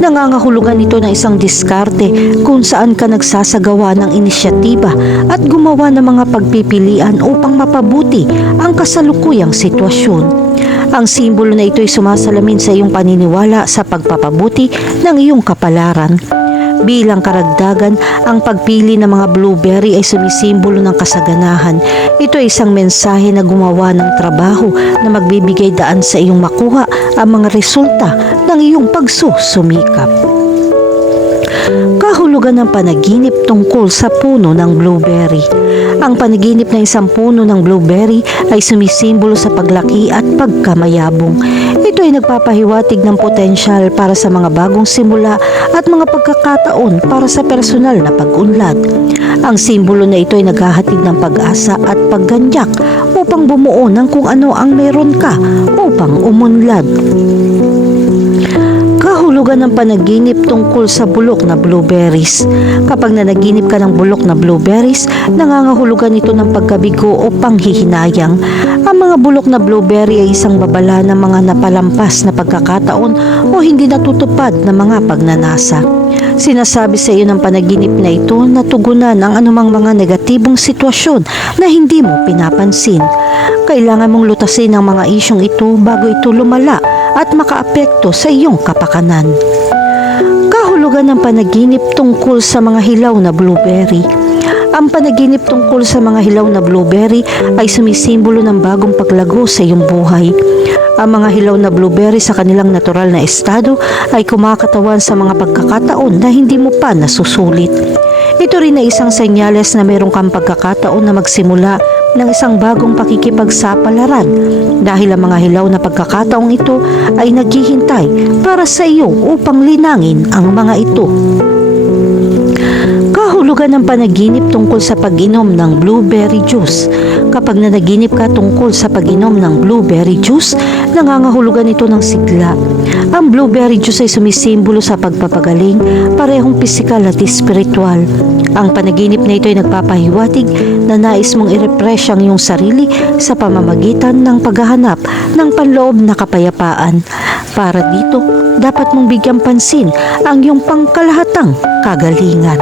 Nangangahulugan ito ng isang diskarte kung saan ka nagsasagawa ng inisyatiba at gumawa ng mga pagpipilian upang mapabuti ang kasalukuyang sitwasyon. Ang simbolo na ito ay sumasalamin sa iyong paniniwala sa pagpapabuti ng iyong kapalaran. Bilang karagdagan, ang pagpili ng mga blueberry ay sumisimbolo ng kasaganahan. Ito ay isang mensahe na gumawa ng trabaho na magbibigay daan sa iyong makuha ang mga resulta ng iyong pagsusumikap. Kahulugan ng panaginip tungkol sa puno ng blueberry. Ang panaginip ng isang puno ng blueberry ay sumisimbolo sa paglaki at pagkamayabong. Ito ay nagpapahiwatig ng potensyal para sa mga bagong simula at mga pagkakataon para sa personal na pag-unlad. Ang simbolo na ito ay naghahatid ng pag-asa at pagganyak upang bumuo ng kung ano ang meron ka upang umunlad. Kahulugan ng panaginip tungkol sa bulok na blueberries. Kapag nanaginip ka ng bulok na blueberries, nangangahulugan ito ng pagkabigo o panghihinayang. Ang mga bulok na blueberry ay isang babala ng mga napalampas na pagkakataon o hindi natutupad na mga pagnanasa. Sinasabi sa iyo ng panaginip na ito na tugunan ang anumang mga negatibong sitwasyon na hindi mo pinapansin. Kailangan mong lutasin ang mga isyong ito bago ito lumala at makaapekto sa iyong kapakanan. Kahulugan ng panaginip tungkol sa mga hilaw na blueberry. Ang panaginip tungkol sa mga hilaw na blueberry ay sumisimbolo ng bagong paglago sa iyong buhay. Ang mga hilaw na blueberry sa kanilang natural na estado ay kumakatawan sa mga pagkakataon na hindi mo pa nasusulit. Ito rin ay isang senyales na mayroong kang pagkakataon na magsimula ng isang bagong pakikipagsapalaran dahil ang mga hilaw na pagkakataong ito ay naghihintay para sa iyo upang linangin ang mga ito. Kahulugan ng panaginip tungkol sa pag-inom ng blueberry juice. Kapag nanaginip ka tungkol sa pag-inom ng blueberry juice, nangangahulugan ito ng sigla. Ang blueberry juice ay sumisimbolo sa pagpapagaling, parehong pisikal at espiritual. Ang panaginip na ito ay nagpapahiwatig na nais mong i-refresh ang iyong sarili sa pamamagitan ng paghahanap ng panloob na kapayapaan. Para dito, dapat mong bigyang pansin ang iyong pangkalahatang kagalingan.